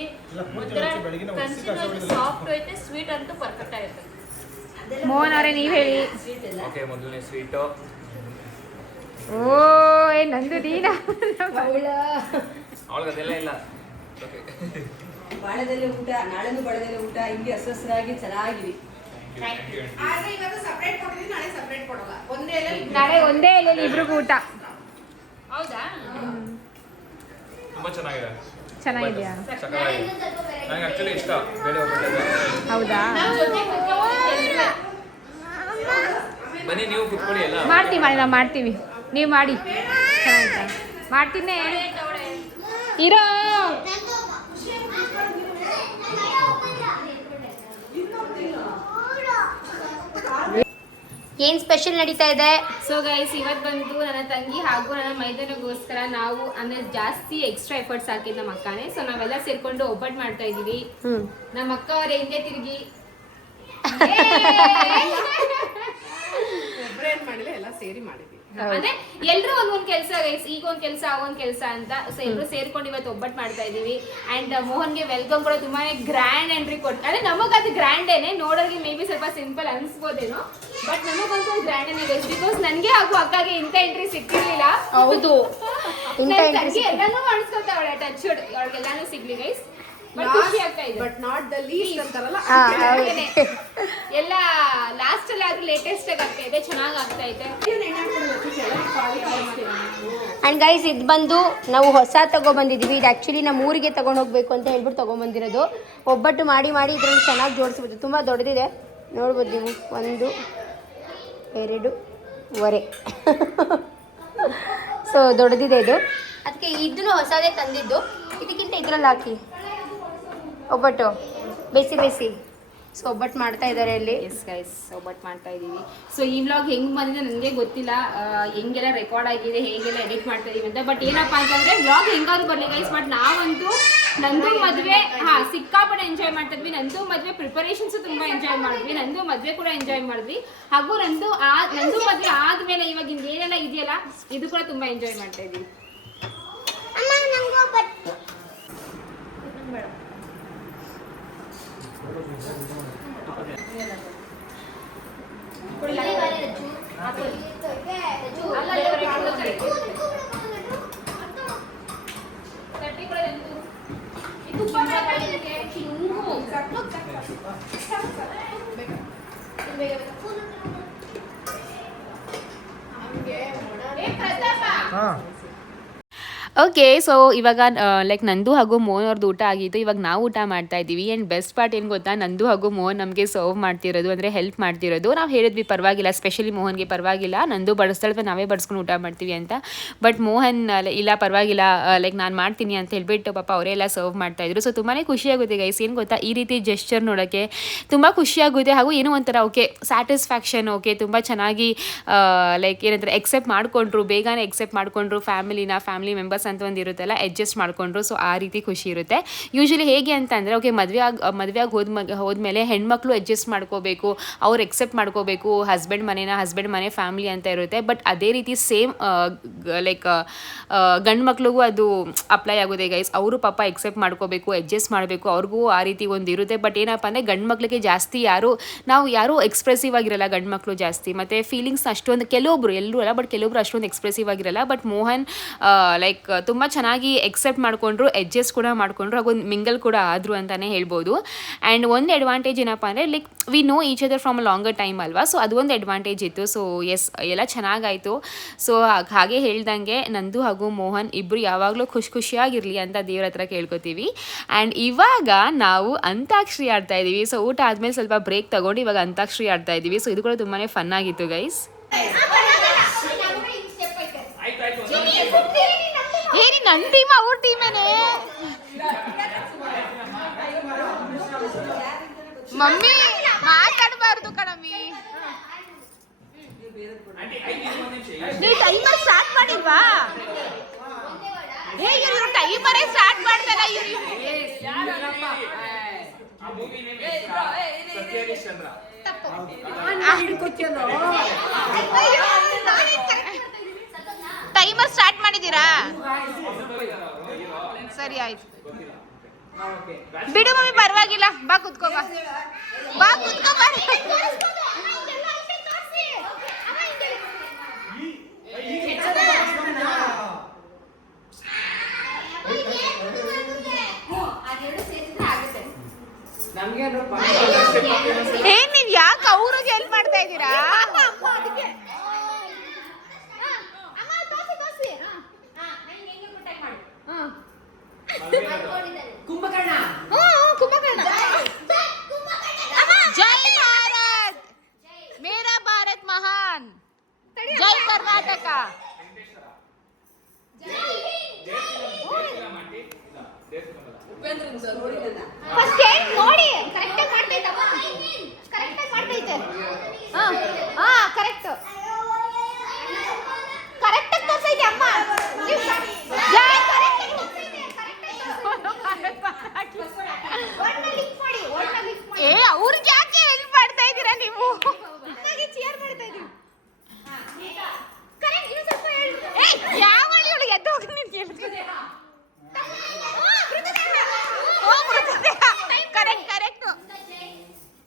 ಸಾಫ್ಟ್ ಐತೆ. ಸ್ವೀಟ್ ಅಂತೂ ಪರ್ಫೆಕ್ಟ್ ಆಗುತ್ತೆ. ಮೋಹನ್ ಅವರೇ ನೀವ್ ಹೇಳಿ. ಓಕೆ, ಮೊದಲನೇ ಸ್ವೀಟು. ಓ ಏ ನಂದು ನೀನಾ ಅವಳಿಗೆ ಅದೆಲ್ಲ ಇಲ್ಲ. ಓಕೆ. ಬಾಳೆದೆಲೆ ಊಟ, ನಾಳೆನೂ ಬಾಳೆದೆಲೆ ಊಟ, ಹಿಂಗೆ ಹಸರಾಗಿ ಚೆನ್ನಾಗಿರಿ. ಆದ್ರೆ ಇವತ್ತು ಸಪರೇಟ್ ಕೊಟ್ಟಿದ್ದೀನಿ, ನಾಳೆ ಸಪರೇಟ್ ಕೊಡಲ್ಲ. ಒಂದೇ ಎಲೆ ನಾಳೆ ಒಂದೇ ಎಲೆಯಲ್ಲಿ ಇಬ್ರಿಗೂ ಊಟ. ಹೌದಾ? ತುಂಬಾ ಚೆನ್ನಾಗಿದೆ. ಚೆನ್ನಾಗಿದ್ಯಾ? ಸಕ್ಕತ್ತಾಗಿದೆ. ನನಗೆ ಆಕ್ಚುಲಿ ಇಷ್ಟ ಬೇಳೆ ಹೋಗ್ಬಿಟ್ಟಿದೆ. ಹೌದಾ? ಬನ್ನಿ ನೀವು ಕುತ್ಕೊಳ್ಳಿ ಎಲ್ಲ. ಮಾಡ್ತೀವಿ ಮಾಡಿ ನಾವು ಮಾಡ್ತೀವಿ, ನೀವು ಮಾಡಿ. ಚೆನ್ನಾಗಿತ್ತಾ? ಮಾಡ್ತೀನಿ ಇರೋ. ಏನ್ ಸ್ಪೆಷಲ್ ನಡೀತಾ ಇದೆ? ಸೊ ಗೈಸ್ ಇವತ್ತು ಬಂದು ನನ್ನ ತಂಗಿ ಹಾಗೂ ನನ್ನ ಮೈದನಿಗೋಸ್ಕರ ನಾವು ಅಂದ್ರೆ ಜಾಸ್ತಿ ಎಕ್ಸ್ಟ್ರಾ ಎಫರ್ಟ್ಸ್ ಹಾಕಿದ್ ನಮ್ಮ ಅಕ್ಕನೇ. ಸೊ ನಾವೆಲ್ಲ ಸೇರ್ಕೊಂಡು ಒಬ್ಬಟ್ಟು ಮಾಡ್ತಾ ಇದೀವಿ. ನಮ್ಮ ಅಕ್ಕ ಅವ್ರ ಹಿಂದೆ ತಿರುಗಿ ಒಬ್ರೇನ್ ಮಾಡಿಲ್ಲ, ಎಲ್ಲ ಸೇರಿ ಮಾಡಿದ್ವಿ. ಅಂದ್ರೆ ಎಲ್ರು ಒಂದೊಂದ್ ಕೆಲಸ ಗೈಸ್, ಈಗ ಒಂದ್ ಕೆಲಸ ಆಗೊಂದ್ ಕೆಲಸ ಅಂತ. ಸೊ ಎಲ್ರು ಸೇರ್ಕೊಂಡು ಇವತ್ತು ಒಬ್ಬಟ್ಟು ಮಾಡ್ತಾ ಇದೀವಿ. ಅಂಡ್ ಮೋಹನ್ಗೆ ವೆಲ್ಕಮ್ ಕೂಡ ತುಂಬಾನೇ ಗ್ರ್ಯಾಂಡ್ ಎಂಟ್ರಿ ಕೊಟ್ಟು, ಅಂದ್ರೆ ನಮಗದು ಗ್ರ್ಯಾಂಡೇನೆ, ನೋಡೋರಿಗೆ ಮೇ ಬಿ ಸ್ವಲ್ಪ ಸಿಂಪಲ್ ಅನ್ಸ್ಬೋದೇನೋ, ಬಟ್ ನಮಗಂತೂ ಗ್ರ್ಯಾಂಡೇನೆ ಗೈಸ್. ಬಿಕಾಸ್ ನನ್ಗೆ ಹಾಗೂ ಅಕ್ಕಗೆ ಇಂಥ ಎಂಟ್ರಿ ಸಿಕ್ಕಿರ್ಲಿಲ್ಲ. ಹೌದು, ತಂಗಿ ಎಲ್ಲಾನು ಮಾಡಿಸ್ಕೊತಾವಳೆ, ಟಚ್ ಅವಳಿಗೆಲ್ಲಾನು ಸಿಗ್ಲಿ ಗೈಸ್. ಬಟ್ ಖುಷಿ ಆಗ್ತಾ ಇದೆ. ಬಟ್ ನಾಟ್ ದ ಲೀಸ್ಟ್ ಅಂತಾರಲ್ಲ, ಹಾಗೇನೆ. ಎಲ್ಲ ಲಾಸ್ಟ್ ಅಲ್ಲಿ ಆದ್ರೂ ಲೇಟೆಸ್ಟ್ ಆಗಿ ಆಗ್ತಾ ಇದೆ, ಚೆನ್ನಾಗಿ ಆಗ್ತಾ ಇದೆ. ಅಂಡ್ ಗೈಸ್ ಇದು ಬಂದು ನಾವು ಹೊಸ ತಗೊಬಂದಿದ್ದೀವಿ. ಇದು ಆ್ಯಕ್ಚುಲಿ ನಮ್ಮ ಊರಿಗೆ ತಗೊಂಡು ಹೋಗ್ಬೇಕು ಅಂತ ಹೇಳ್ಬಿಟ್ಟು ತೊಗೊಂಬಂದಿರೋದು. ಒಬ್ಬಟ್ಟು ಮಾಡಿ ಮಾಡಿ ಇದರಲ್ಲಿ ಚೆನ್ನಾಗಿ ಜೋಡಿಸ್ಬೋದು. ತುಂಬ ದೊಡ್ಡದಿದೆ, ನೋಡ್ಬೋದು ನೀವು. 1 2 ವರೆ ಸೊ ದೊಡ್ಡದಿದೆ ಇದು. ಅದಕ್ಕೆ ಇದನ್ನು ಹೊಸದೇ ತಂದಿದ್ದು. ಇದಕ್ಕಿಂತ ಇದರಲ್ಲಿ ಹಾಕಿ ಒಬ್ಬಟ್ಟು ಬೇಯಿಸಿ ಸೊ ಒಬ್ಬಟ್ಟು ಮಾಡ್ತಾ ಇದ್ದಾರೆ ಇಲ್ಲಿ. ಎಸ್ ಗೈಸ್, ಒಬ್ಬಟ್ಟು ಮಾಡ್ತಾ ಇದೀವಿ. ಸೊ ಈ ವ್ಲಾಗ್ ಹೆಂಗ್ ಬಂದಿದೆ ನನಗೆ ಗೊತ್ತಿಲ್ಲ, ಹೆಂಗೆಲ್ಲ ರೆಕಾರ್ಡ್ ಆಗಿದೆ, ಹೇಗೆಲ್ಲ ಎಡಿಟ್ ಮಾಡ್ತಾ ಇದೀವಿ ಅಂತ. ಬಟ್ ಏನಪ್ಪಾ ಅಂತಂದ್ರೆ ವ್ಲಾಗ್ ಹೆಂಗಾದ್ರು ಬರಲಿ ಗೈಸ್. ಬಟ್ ನಾವಂತೂ ನಂದು ಮದುವೆ ಸಿಕ್ಕಾಪಟ್ಟೆ ಎಂಜಾಯ್ ಮಾಡ್ತಾ ಇದ್ವಿ. ನಂದು ಮದುವೆ ಪ್ರಿಪರೇಷನ್ಸ್ ತುಂಬಾ ಎಂಜಾಯ್ ಮಾಡಿದ್ವಿ. ನಂದು ಮದುವೆ ಕೂಡ ಎಂಜಾಯ್ ಮಾಡಿದ್ವಿ. ಹಾಗೂ ನಂದು ಮದುವೆ ಆದ್ಮೇಲೆ ಇವಾಗ ಏನೆಲ್ಲ ಇದೆಯಲ್ಲ ಇದು ಕೂಡ ತುಂಬಾ ಎಂಜಾಯ್ ಮಾಡ್ತಾ ಇದೀವಿ. ಓಕೆ, ಸೊ ಇವಾಗ ಲೈಕ್ ನಂದು ಹಾಗೂ ಮೋಹನ್ ಅವ್ರದ್ದು ಊಟ ಆಗಿತ್ತು. ಇವಾಗ ನಾವು ಊಟ ಮಾಡ್ತಾ ಇದ್ದೀವಿ. ಆ್ಯಂಡ್ ಬೆಸ್ಟ್ ಪಾರ್ಟ್ ಏನು ಗೊತ್ತಾ, ನಂದು ಹಾಗೂ ಮೋಹನ್ ನಮಗೆ ಸರ್ವ್ ಮಾಡ್ತಿರೋದು, ಅಂದರೆ ಹೆಲ್ಪ್ ಮಾಡ್ತಿರೋದು. ನಾವು ಹೇಳಿದ್ವಿ ಪರವಾಗಿಲ್ಲ, ಸ್ಪೆಷಲಿ ಮೋಹನ್ಗೆ ಪರವಾಗಿಲ್ಲ, ನಂದು ಬಡಿಸ್ತಾಳೆ ನಾವೇ ಬಡಿಸ್ಕೊಂಡು ಊಟ ಮಾಡ್ತೀವಿ ಅಂತ. ಬಟ್ ಮೋಹನ್ ಇಲ್ಲ ಪರವಾಗಿಲ್ಲ, ಲೈಕ್ ನಾನು ಮಾಡ್ತೀನಿ ಅಂತ ಹೇಳ್ಬಿಟ್ಟು ಪಾಪ ಅವರೆಲ್ಲ ಸರ್ವ್ ಮಾಡ್ತಾಯಿದ್ರು. ಸೊ ತುಂಬಾ ಖುಷಿಯಾಗುತ್ತೆ ಗೈಸ್. ಏನು ಗೊತ್ತಾ, ಈ ರೀತಿ ಜೆಸ್ಚರ್ ನೋಡೋಕ್ಕೆ ತುಂಬ ಖುಷಿಯಾಗುತ್ತೆ. ಹಾಗೂ ಏನೋ ಒಂಥರ ಓಕೆ ಸ್ಯಾಟಿಸ್ಫ್ಯಾಕ್ಷನ್, ಓಕೆ ತುಂಬ ಚೆನ್ನಾಗಿ ಲೈಕ್ ಏನಂತಾರೆ ಎಕ್ಸೆಪ್ಟ್ ಮಾಡಿಕೊಂಡ್ರು, ಬೇಗನೆ ಎಕ್ಸೆಪ್ಟ್ ಮಾಡಿಕೊಂಡ್ರು, ಫ್ಯಾಮಿಲಿ ಮೆಂಬರ್ಸ್ ಅಂತ ಒಂದು ಇರುತ್ತಲ್ಲ, ಅಡ್ಜಸ್ಟ್ ಮಾಡಿಕೊಂಡ್ರು. ಸೊ ಆ ರೀತಿ ಖುಷಿ ಇರುತ್ತೆ. ಯೂಶ್ವಲಿ ಹೇಗೆ ಅಂತಂದರೆ ಓಕೆ ಮದುವೆ ಆಗಿ ಹೋದ್ಮೇಲೆ ಹೆಣ್ಮಕ್ಳು ಅಡ್ಜಸ್ಟ್ ಮಾಡ್ಕೋಬೇಕು, ಅವ್ರು ಎಕ್ಸೆಪ್ಟ್ ಮಾಡ್ಕೋಬೇಕು, ಹಸ್ಬೆಂಡ್ ಮನೆ ಫ್ಯಾಮಿಲಿ ಅಂತ ಇರುತ್ತೆ. ಬಟ್ ಅದೇ ರೀತಿ ಸೇಮ್ ಲೈಕ್ ಗಂಡು ಮಕ್ಳಿಗೂ ಅದು ಅಪ್ಲೈ ಆಗುತ್ತೆ ಗೈಸ್. ಅವರು ಪಾಪ ಎಕ್ಸೆಪ್ಟ್ ಮಾಡ್ಕೋಬೇಕು, ಅಡ್ಜಸ್ಟ್ ಮಾಡಬೇಕು, ಅವ್ರಿಗೂ ಆ ರೀತಿ ಒಂದು ಇರುತ್ತೆ. ಬಟ್ ಏನಪ್ಪ ಅಂದರೆ ಗಂಡು ಮಕ್ಳಿಗೆ ಜಾಸ್ತಿ ಯಾರೂ ಎಕ್ಸ್ಪ್ರೆಸಿವ್ ಆಗಿರಲ್ಲ ಗಂಡು ಮಕ್ಕಳು ಜಾಸ್ತಿ. ಮತ್ತು ಫೀಲಿಂಗ್ಸ್ ಅಷ್ಟೊಂದು ಕೆಲವೊಬ್ರು, ಎಲ್ಲರೂ ಅಲ್ಲ ಬಟ್ ಕೆಲವೊಬ್ರು ಅಷ್ಟೊಂದು ಎಕ್ಸ್ಪ್ರೆಸಿವ್ ಆಗಿರಲ್ಲ. ಬಟ್ ಮೋಹನ್ ಲೈಕ್ ತುಂಬ ಚೆನ್ನಾಗಿ ಎಕ್ಸೆಪ್ಟ್ ಮಾಡಿಕೊಂಡ್ರು, ಅಡ್ಜಸ್ಟ್ ಕೂಡ ಮಾಡಿಕೊಂಡ್ರು, ಹಾಗೂ ಒಂದು ಮಿಂಗಲ್ ಕೂಡ ಆದರು ಅಂತಲೇ ಹೇಳ್ಬೋದು. ಆ್ಯಂಡ್ ಒಂದು ಅಡ್ವಾಂಟೇಜ್ ಏನಪ್ಪ ಅಂದರೆ like we know each other from a longer time ಅಲ್ವಾ. ಸೊ ಅದು ಒಂದು ಅಡ್ವಾಂಟೇಜ್ ಇತ್ತು. ಸೊ ಎಸ್ ಎಲ್ಲ ಚೆನ್ನಾಗಾಯಿತು. ಸೊ ಹಾಗೆ ಹೇಳ್ದಂಗೆ ನಂದು ಹಾಗೂ ಮೋಹನ್ ಇಬ್ಬರು ಯಾವಾಗಲೂ ಖುಷಿಯಾಗಿರಲಿ ಅಂತ ದೇವ್ರ ಹತ್ರ ಕೇಳ್ಕೊತೀವಿ. ಆ್ಯಂಡ್ ಇವಾಗ ನಾವು ಅಂತಾಕ್ಷರಿ ಆಡ್ತಾ ಇದ್ದೀವಿ. ಸೊ ಊಟ ಆದಮೇಲೆ ಸ್ವಲ್ಪ ಬ್ರೇಕ್ ತಗೊಂಡು ಇವಾಗ ಅಂತಾಕ್ಷರಿ ಆಡ್ತಾ ಇದ್ದೀವಿ. ಸೊ ಇದು ಕೂಡ ತುಂಬಾ ಫನ್ ಆಗಿತ್ತು ಗೈಸ್. ಏನಿ ನನ್ನ ಟೀಮ್ ಅವ್ರ ಟೀಮೇನೆ ಮಮ್ಮಿ ಮಾತಾಡಬಾರ್ದು ಕಣಮ್ಮಿ. ನೀ ಟೈಮರ್ ಸ್ಟಾರ್ಟ್ ಮಾಡಿಲ್ವಾ? ಹೇಗೆ ಇವರು ಟೈಮರೇ ಸ್ಟಾರ್ಟ್ ಮಾಡ್ತಾರ ಇವ್ರು. ಟೈಮರ್ ಸ್ಟಾರ್ಟ್ ಮಾಡಿದ್ದೀರಾ? ಸರಿ ಆಯ್ತು, ಬಿಡು ಮಮ್ಮಿ ಪರವಾಗಿಲ್ಲ. ಬಾ ಕುತ್ಕೋ, ಬಾ ಕುತ್ಕೋ. ಏನ್ ನೀವ್ ಯಾಕೆ ಅವ್ರಿಗೆ ಹೆಲ್ಪ್ ಮಾಡ್ತಾ ಇದ್ದೀರಾ? ಕುಂಭಕರ್ಣ. ಜೈ ಭಾರತ್, ಮೇರಾ ಭಾರತ್ ಮಹಾನ್, ಜೈ ಕರ್ನಾಟಕ. ನೋಡಿ ಕರೆಕ್ಟಾಗಿ ಮಾಡ್ತೈತೆ. ಕರೆಕ್ಟ್ ತೋರ್ಸೈತೆ ಅಮ್ಮ. ಏ ಅವ್ರಿಗೆ ಯಾಕೆ ಹೆಲ್ಪ್ ಮಾಡ್ತಾ ಇದ್ದೀರಾ ನೀವು? ಯಾವ ಎದ್ದು ಹೋಗಿ ನೀನು ಕೇಳ್ತೀನಿ. ಕರೆಕ್ಟ್.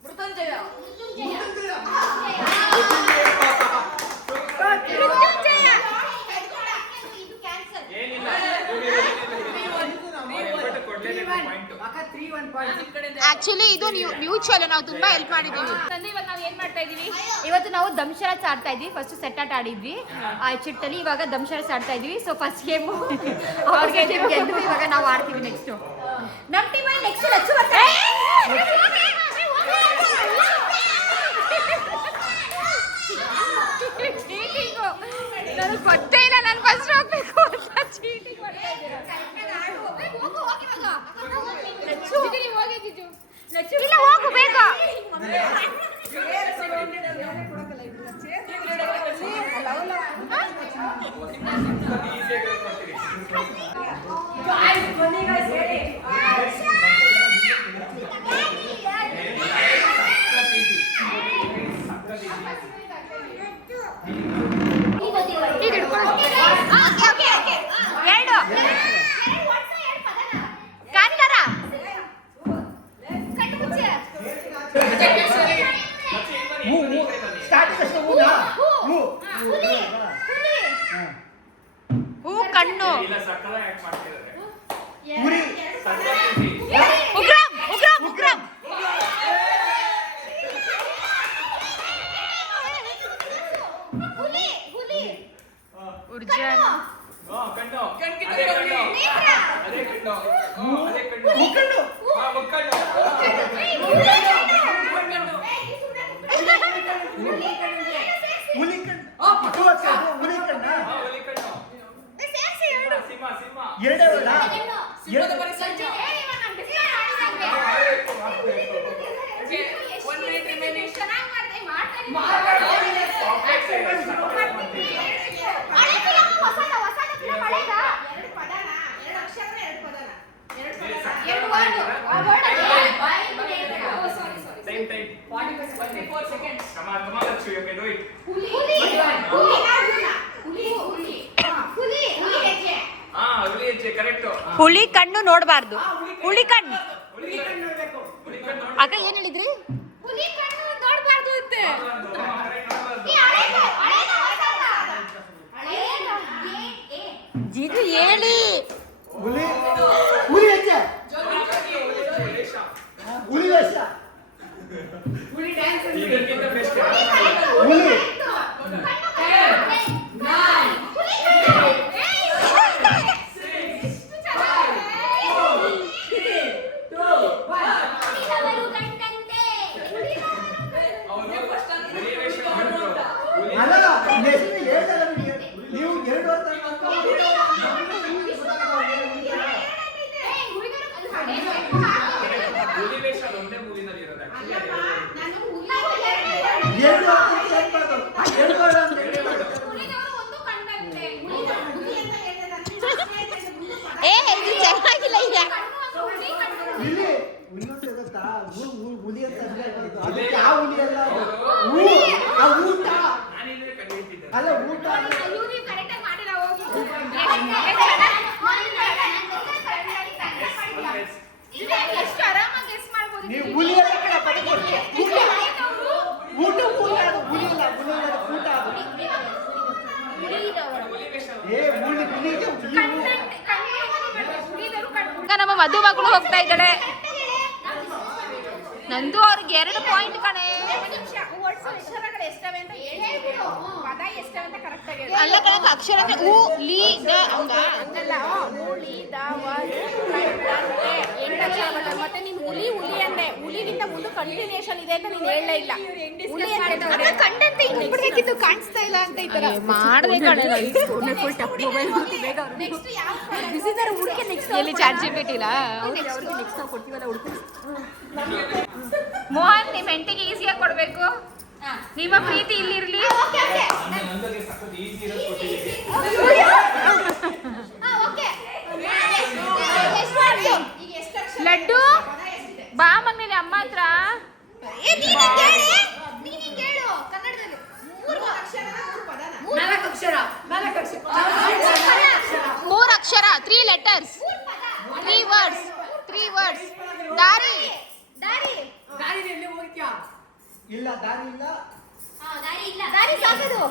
ಮೃತ್ಯುಂಜಯ. ಆಕ್ಚುಲಿ ಇದು ಮ್ಯೂಚುವಲ್, ನಾವು ತುಂಬಾ ಹೆಲ್ಪ್ ಮಾಡಿದ್ದೀವಿ. ಇವಾಗ ನಾವು ಏನ್ ಮಾಡ್ತಾ ಇದೀವಿ? ಇವತ್ತು ನಾವು ದಮ್ಶರಾಜ್ ಆಡ್ತಾ ಇದ್ವಿ. ಫಸ್ಟ್ ಸೆಟ್ ಆಟ ಆಡಿದ್ವಿ ಆ ಚಿಟ್ಟಲ್ಲಿ, ಇವಾಗ ದಮ್ಶರಾಜ್ ಆಡ್ತಾ ಇದೀವಿ. ಸೊ ಫಸ್ಟ್ ಗೇಮ್ ಅವ್ರಿಗೆ ಗೆದ್ದು ಇವಾಗ ನಾವು ಆಡ್ತೀವಿ. ನೆಕ್ಸ್ಟ್ ನಮ್ಮ ಟೀಮಲ್ಲಿ ನೆಕ್ಸ್ಟ್ ಲಚ್ಚು ಬರ್ತಾರೆ. ನನಗೆ ಗೊತ್ತೇ ಇಲ್ಲ, ನಾನು ಫಸ್ಟ್ ಹೋಗ್ಬೇಕು ಅಂತ ಚೀಟಿಂಗ್ ಮಾಡ್ತಾ ಇದ್ದೀರಾ. ಇಲ್ಲ ಹೋಗು ಬೇಗ. ಎರಡು ಕಾಂತಾರ ಹುಲಿ ಕಣ್ಣು ನೋಡಬಾರ್ದು. ಹುಲಿ ಕಣ್ಣು ಅಕ್ಕ ಏನ್ ಹೇಳಿದ್ರಿ? ಹುಲಿ ಕಣ್ಣು ನೋಡಬಾರ್ದು ಅಂತೆ. ಜಿದು ಹೇಳಿ. ಹುಲಿ ಹೆಜ್ಜೆ, ಹುಲಿ ವೇಷ, ಹುಲಿ ಡ್ಯಾನ್ಸ್, ಹುಲಿ ನಮ್ಮ ಮಧು ಮಗಳು ಹೋಗ್ತಾ ಇದ್ದಾಳೆ. ನಂದು ಅವ್ರಿಗೆ 2 ಪಾಯಿಂಟ್ ಕಣೆ. ಅಲ್ಲ ಕಣಕ ಅಕ್ಷರ ಅಂದ್ರೆ ಉ ಲಿ ದ ಹಂಗ ಹಂಗಲ್ಲ. ಉ ಲಿ ದ ವ ಕಂಡಂತೆ 8 ಅಕ್ಷರ ಬರ್ತದೆ. ಮತ್ತೆ ನೀನು ಹುಲಿ ಹುಲಿ ಅಂದೆ. ಹುಲಿಗಿಂತ ಮುಂದೆ ಕಂಟಿನ್ಯೂಷನ್ ಇದೆ ಅಂತ ನೀನು ಹೇಳಲೇ ಇಲ್ಲ. ಹುಲಿ ಅಂತ ಕಂಡಂತೆ ಇನ್ನೊಬ್ಬರಿಗಿತ್ತು ಕಾಣಿಸ್ತಾ ಇಲ್ಲ ಅಂತ ಈ ತರ ಮಾಡದೆ ಕಣೆ. ಫುಲ್ ಟಫ್ ಮೊಬೈಲ್ ಬೇಗ ನೆಕ್ಸ್ಟ್ ಯಾವ ಬಿಸಿ ತರ ಹುಡುಕಿ ನೆಕ್ಸ್ಟ್ ಎಲ್ಲಿ ಚಾಟ್ ಜಿಪಿಟಿ ಇಲ್ಲ ಅವ್ರಿಗೆ ನೆಕ್ಸ್ಟ್ ನಾವು ಕೊಡ್ತೀವಲ್ಲ ಹುಡುಕಿ. ಮೋಹನ್ ನಿಮ್ಮ ಹೆಂಡತಿಗೆ ಈಸಿಯಾಗಿ ಕೊಡಬೇಕು. ನಿಮ್ಮ ಪ್ರೀತಿ ಇಲ್ಲಿರ್ಲಿ. ಲಡ್ಡು ಬಾ ಮಗನೇ ಅಮ್ಮ ಹತ್ರ. 3 ಅಕ್ಷರ 3 letters 3 words. ದಾರಿ ಇಲ್ಲ ದಾರಿ ಇಲ್ಲ. ದಾರಿ ಸಾಕದು.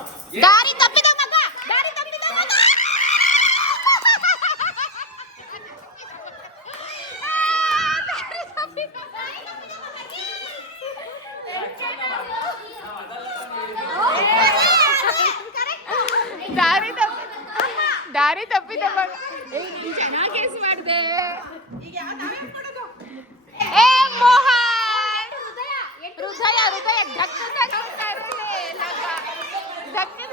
ದಾರಿ ತಪ್ಪಿದ ಮಗ, ದಾರಿ ತಪ್ಪಿದ ಮಗ. ದಾರಿ ತಪ್ಪಿದ ಮಗ. ಚೆನ್ನಾಗಿ ಗೆಸ್ ಮಾಡಿದೆ. ಏ ಮೋಹನ್, ಹೃದಯ ಧಕ್ಕದಾಗ ಹೋಗ್ತಾ ಇರೋದೇ ಧಕ್ಕದ.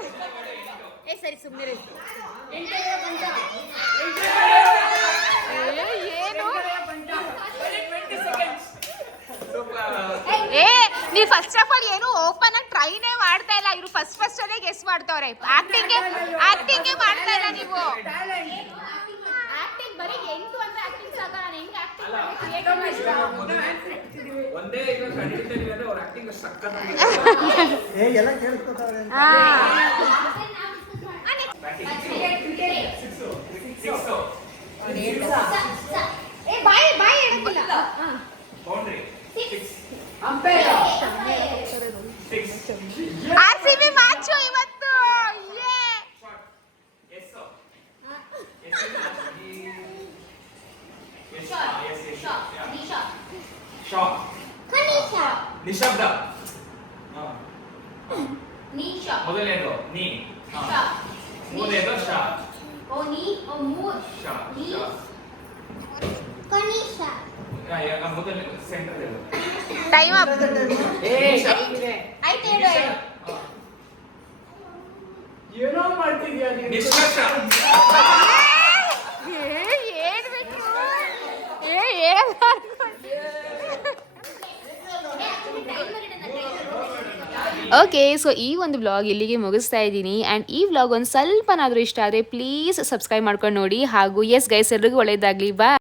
ಏ ಸರಿ ಸುಮ್ಮನೆ ಏನು ಏ ನೀವು ಫಸ್ಟ್ ಆಫ್ ಆಲ್ ಏನು ಓಪನ್ ಆಗಿ ಟ್ರೈನೇ ಮಾಡ್ತಾ ಇಲ್ಲ. ಇವರು ಫಸ್ಟ್ ಅಲ್ಲೇ ಗೆಸ್ ಮಾಡ್ತಾವ್ರೆ. ಆಕ್ಟಿಂಗ್ ಮಾಡ್ತಾ ಇಲ್ಲ ನೀವು. ಆಕ್ಟಿಂಗ್ ಬರೀ 8 ಅಂದ್ರೆ ಆಕ್ಟಿಂಗ್ ಸಾಕ. ನಾನು ಹೆಂಗೆ ಆಕ್ಟಿಂಗ್ ಒಂದೇ ಈಗ ಕಂಡಿಡ್ತೀವಿ ಅಂದ್ರೆ ಅವ್ರ ಆಕ್ಟಿಂಗ್ ಸಕ್ಕತ್ತಾಗಿದೆ. ಏ ಎಲ್ಲ ಕೇಳಿಸ್ಕೊತಾವ್ರೆ. ಏ ಬಾಯಿ ಹೇಳಂಗಿಲ್ಲ. ಬೌಂಡ್ರಿ RCB ಮ್ಯಾಚ್ ಇವತ್ತು. ನಿಶಬ್ದ. ಮೊದಲನೇದು ನೀ, ಮೂರನೇದು ಶಾ. ಮೊದಲು ಸೆಂಟರ್ ಟೈಮ್ ಅಪ್ ಏನೋ ಮಾಡ್ತಿದ್ಯಾ ನೀನು? ನಿಷ್ಕರ್ಷ ಓಕೆ, ಸೊ ಈ ಒಂದು ವ್ಲಾಗ್ ಇಲ್ಲಿಗೆ ಮುಗಿಸ್ತಾ ಇದ್ದೀನಿ. ಆ್ಯಂಡ್ ಈ ವ್ಲಾಗ್ ಒಂದು ಸ್ವಲ್ಪನಾದರೂ ಇಷ್ಟ ಆದರೆ ಪ್ಲೀಸ್ ಸಬ್ಸ್ಕ್ರೈಬ್ ಮಾಡ್ಕೊಂಡು ನೋಡಿ. ಹಾಗೂ ಎಸ್ ಗೈಸ್, ಎಲ್ರಿಗೂ ಒಳ್ಳೆಯದಾಗಲಿ. ಬಾಯ್.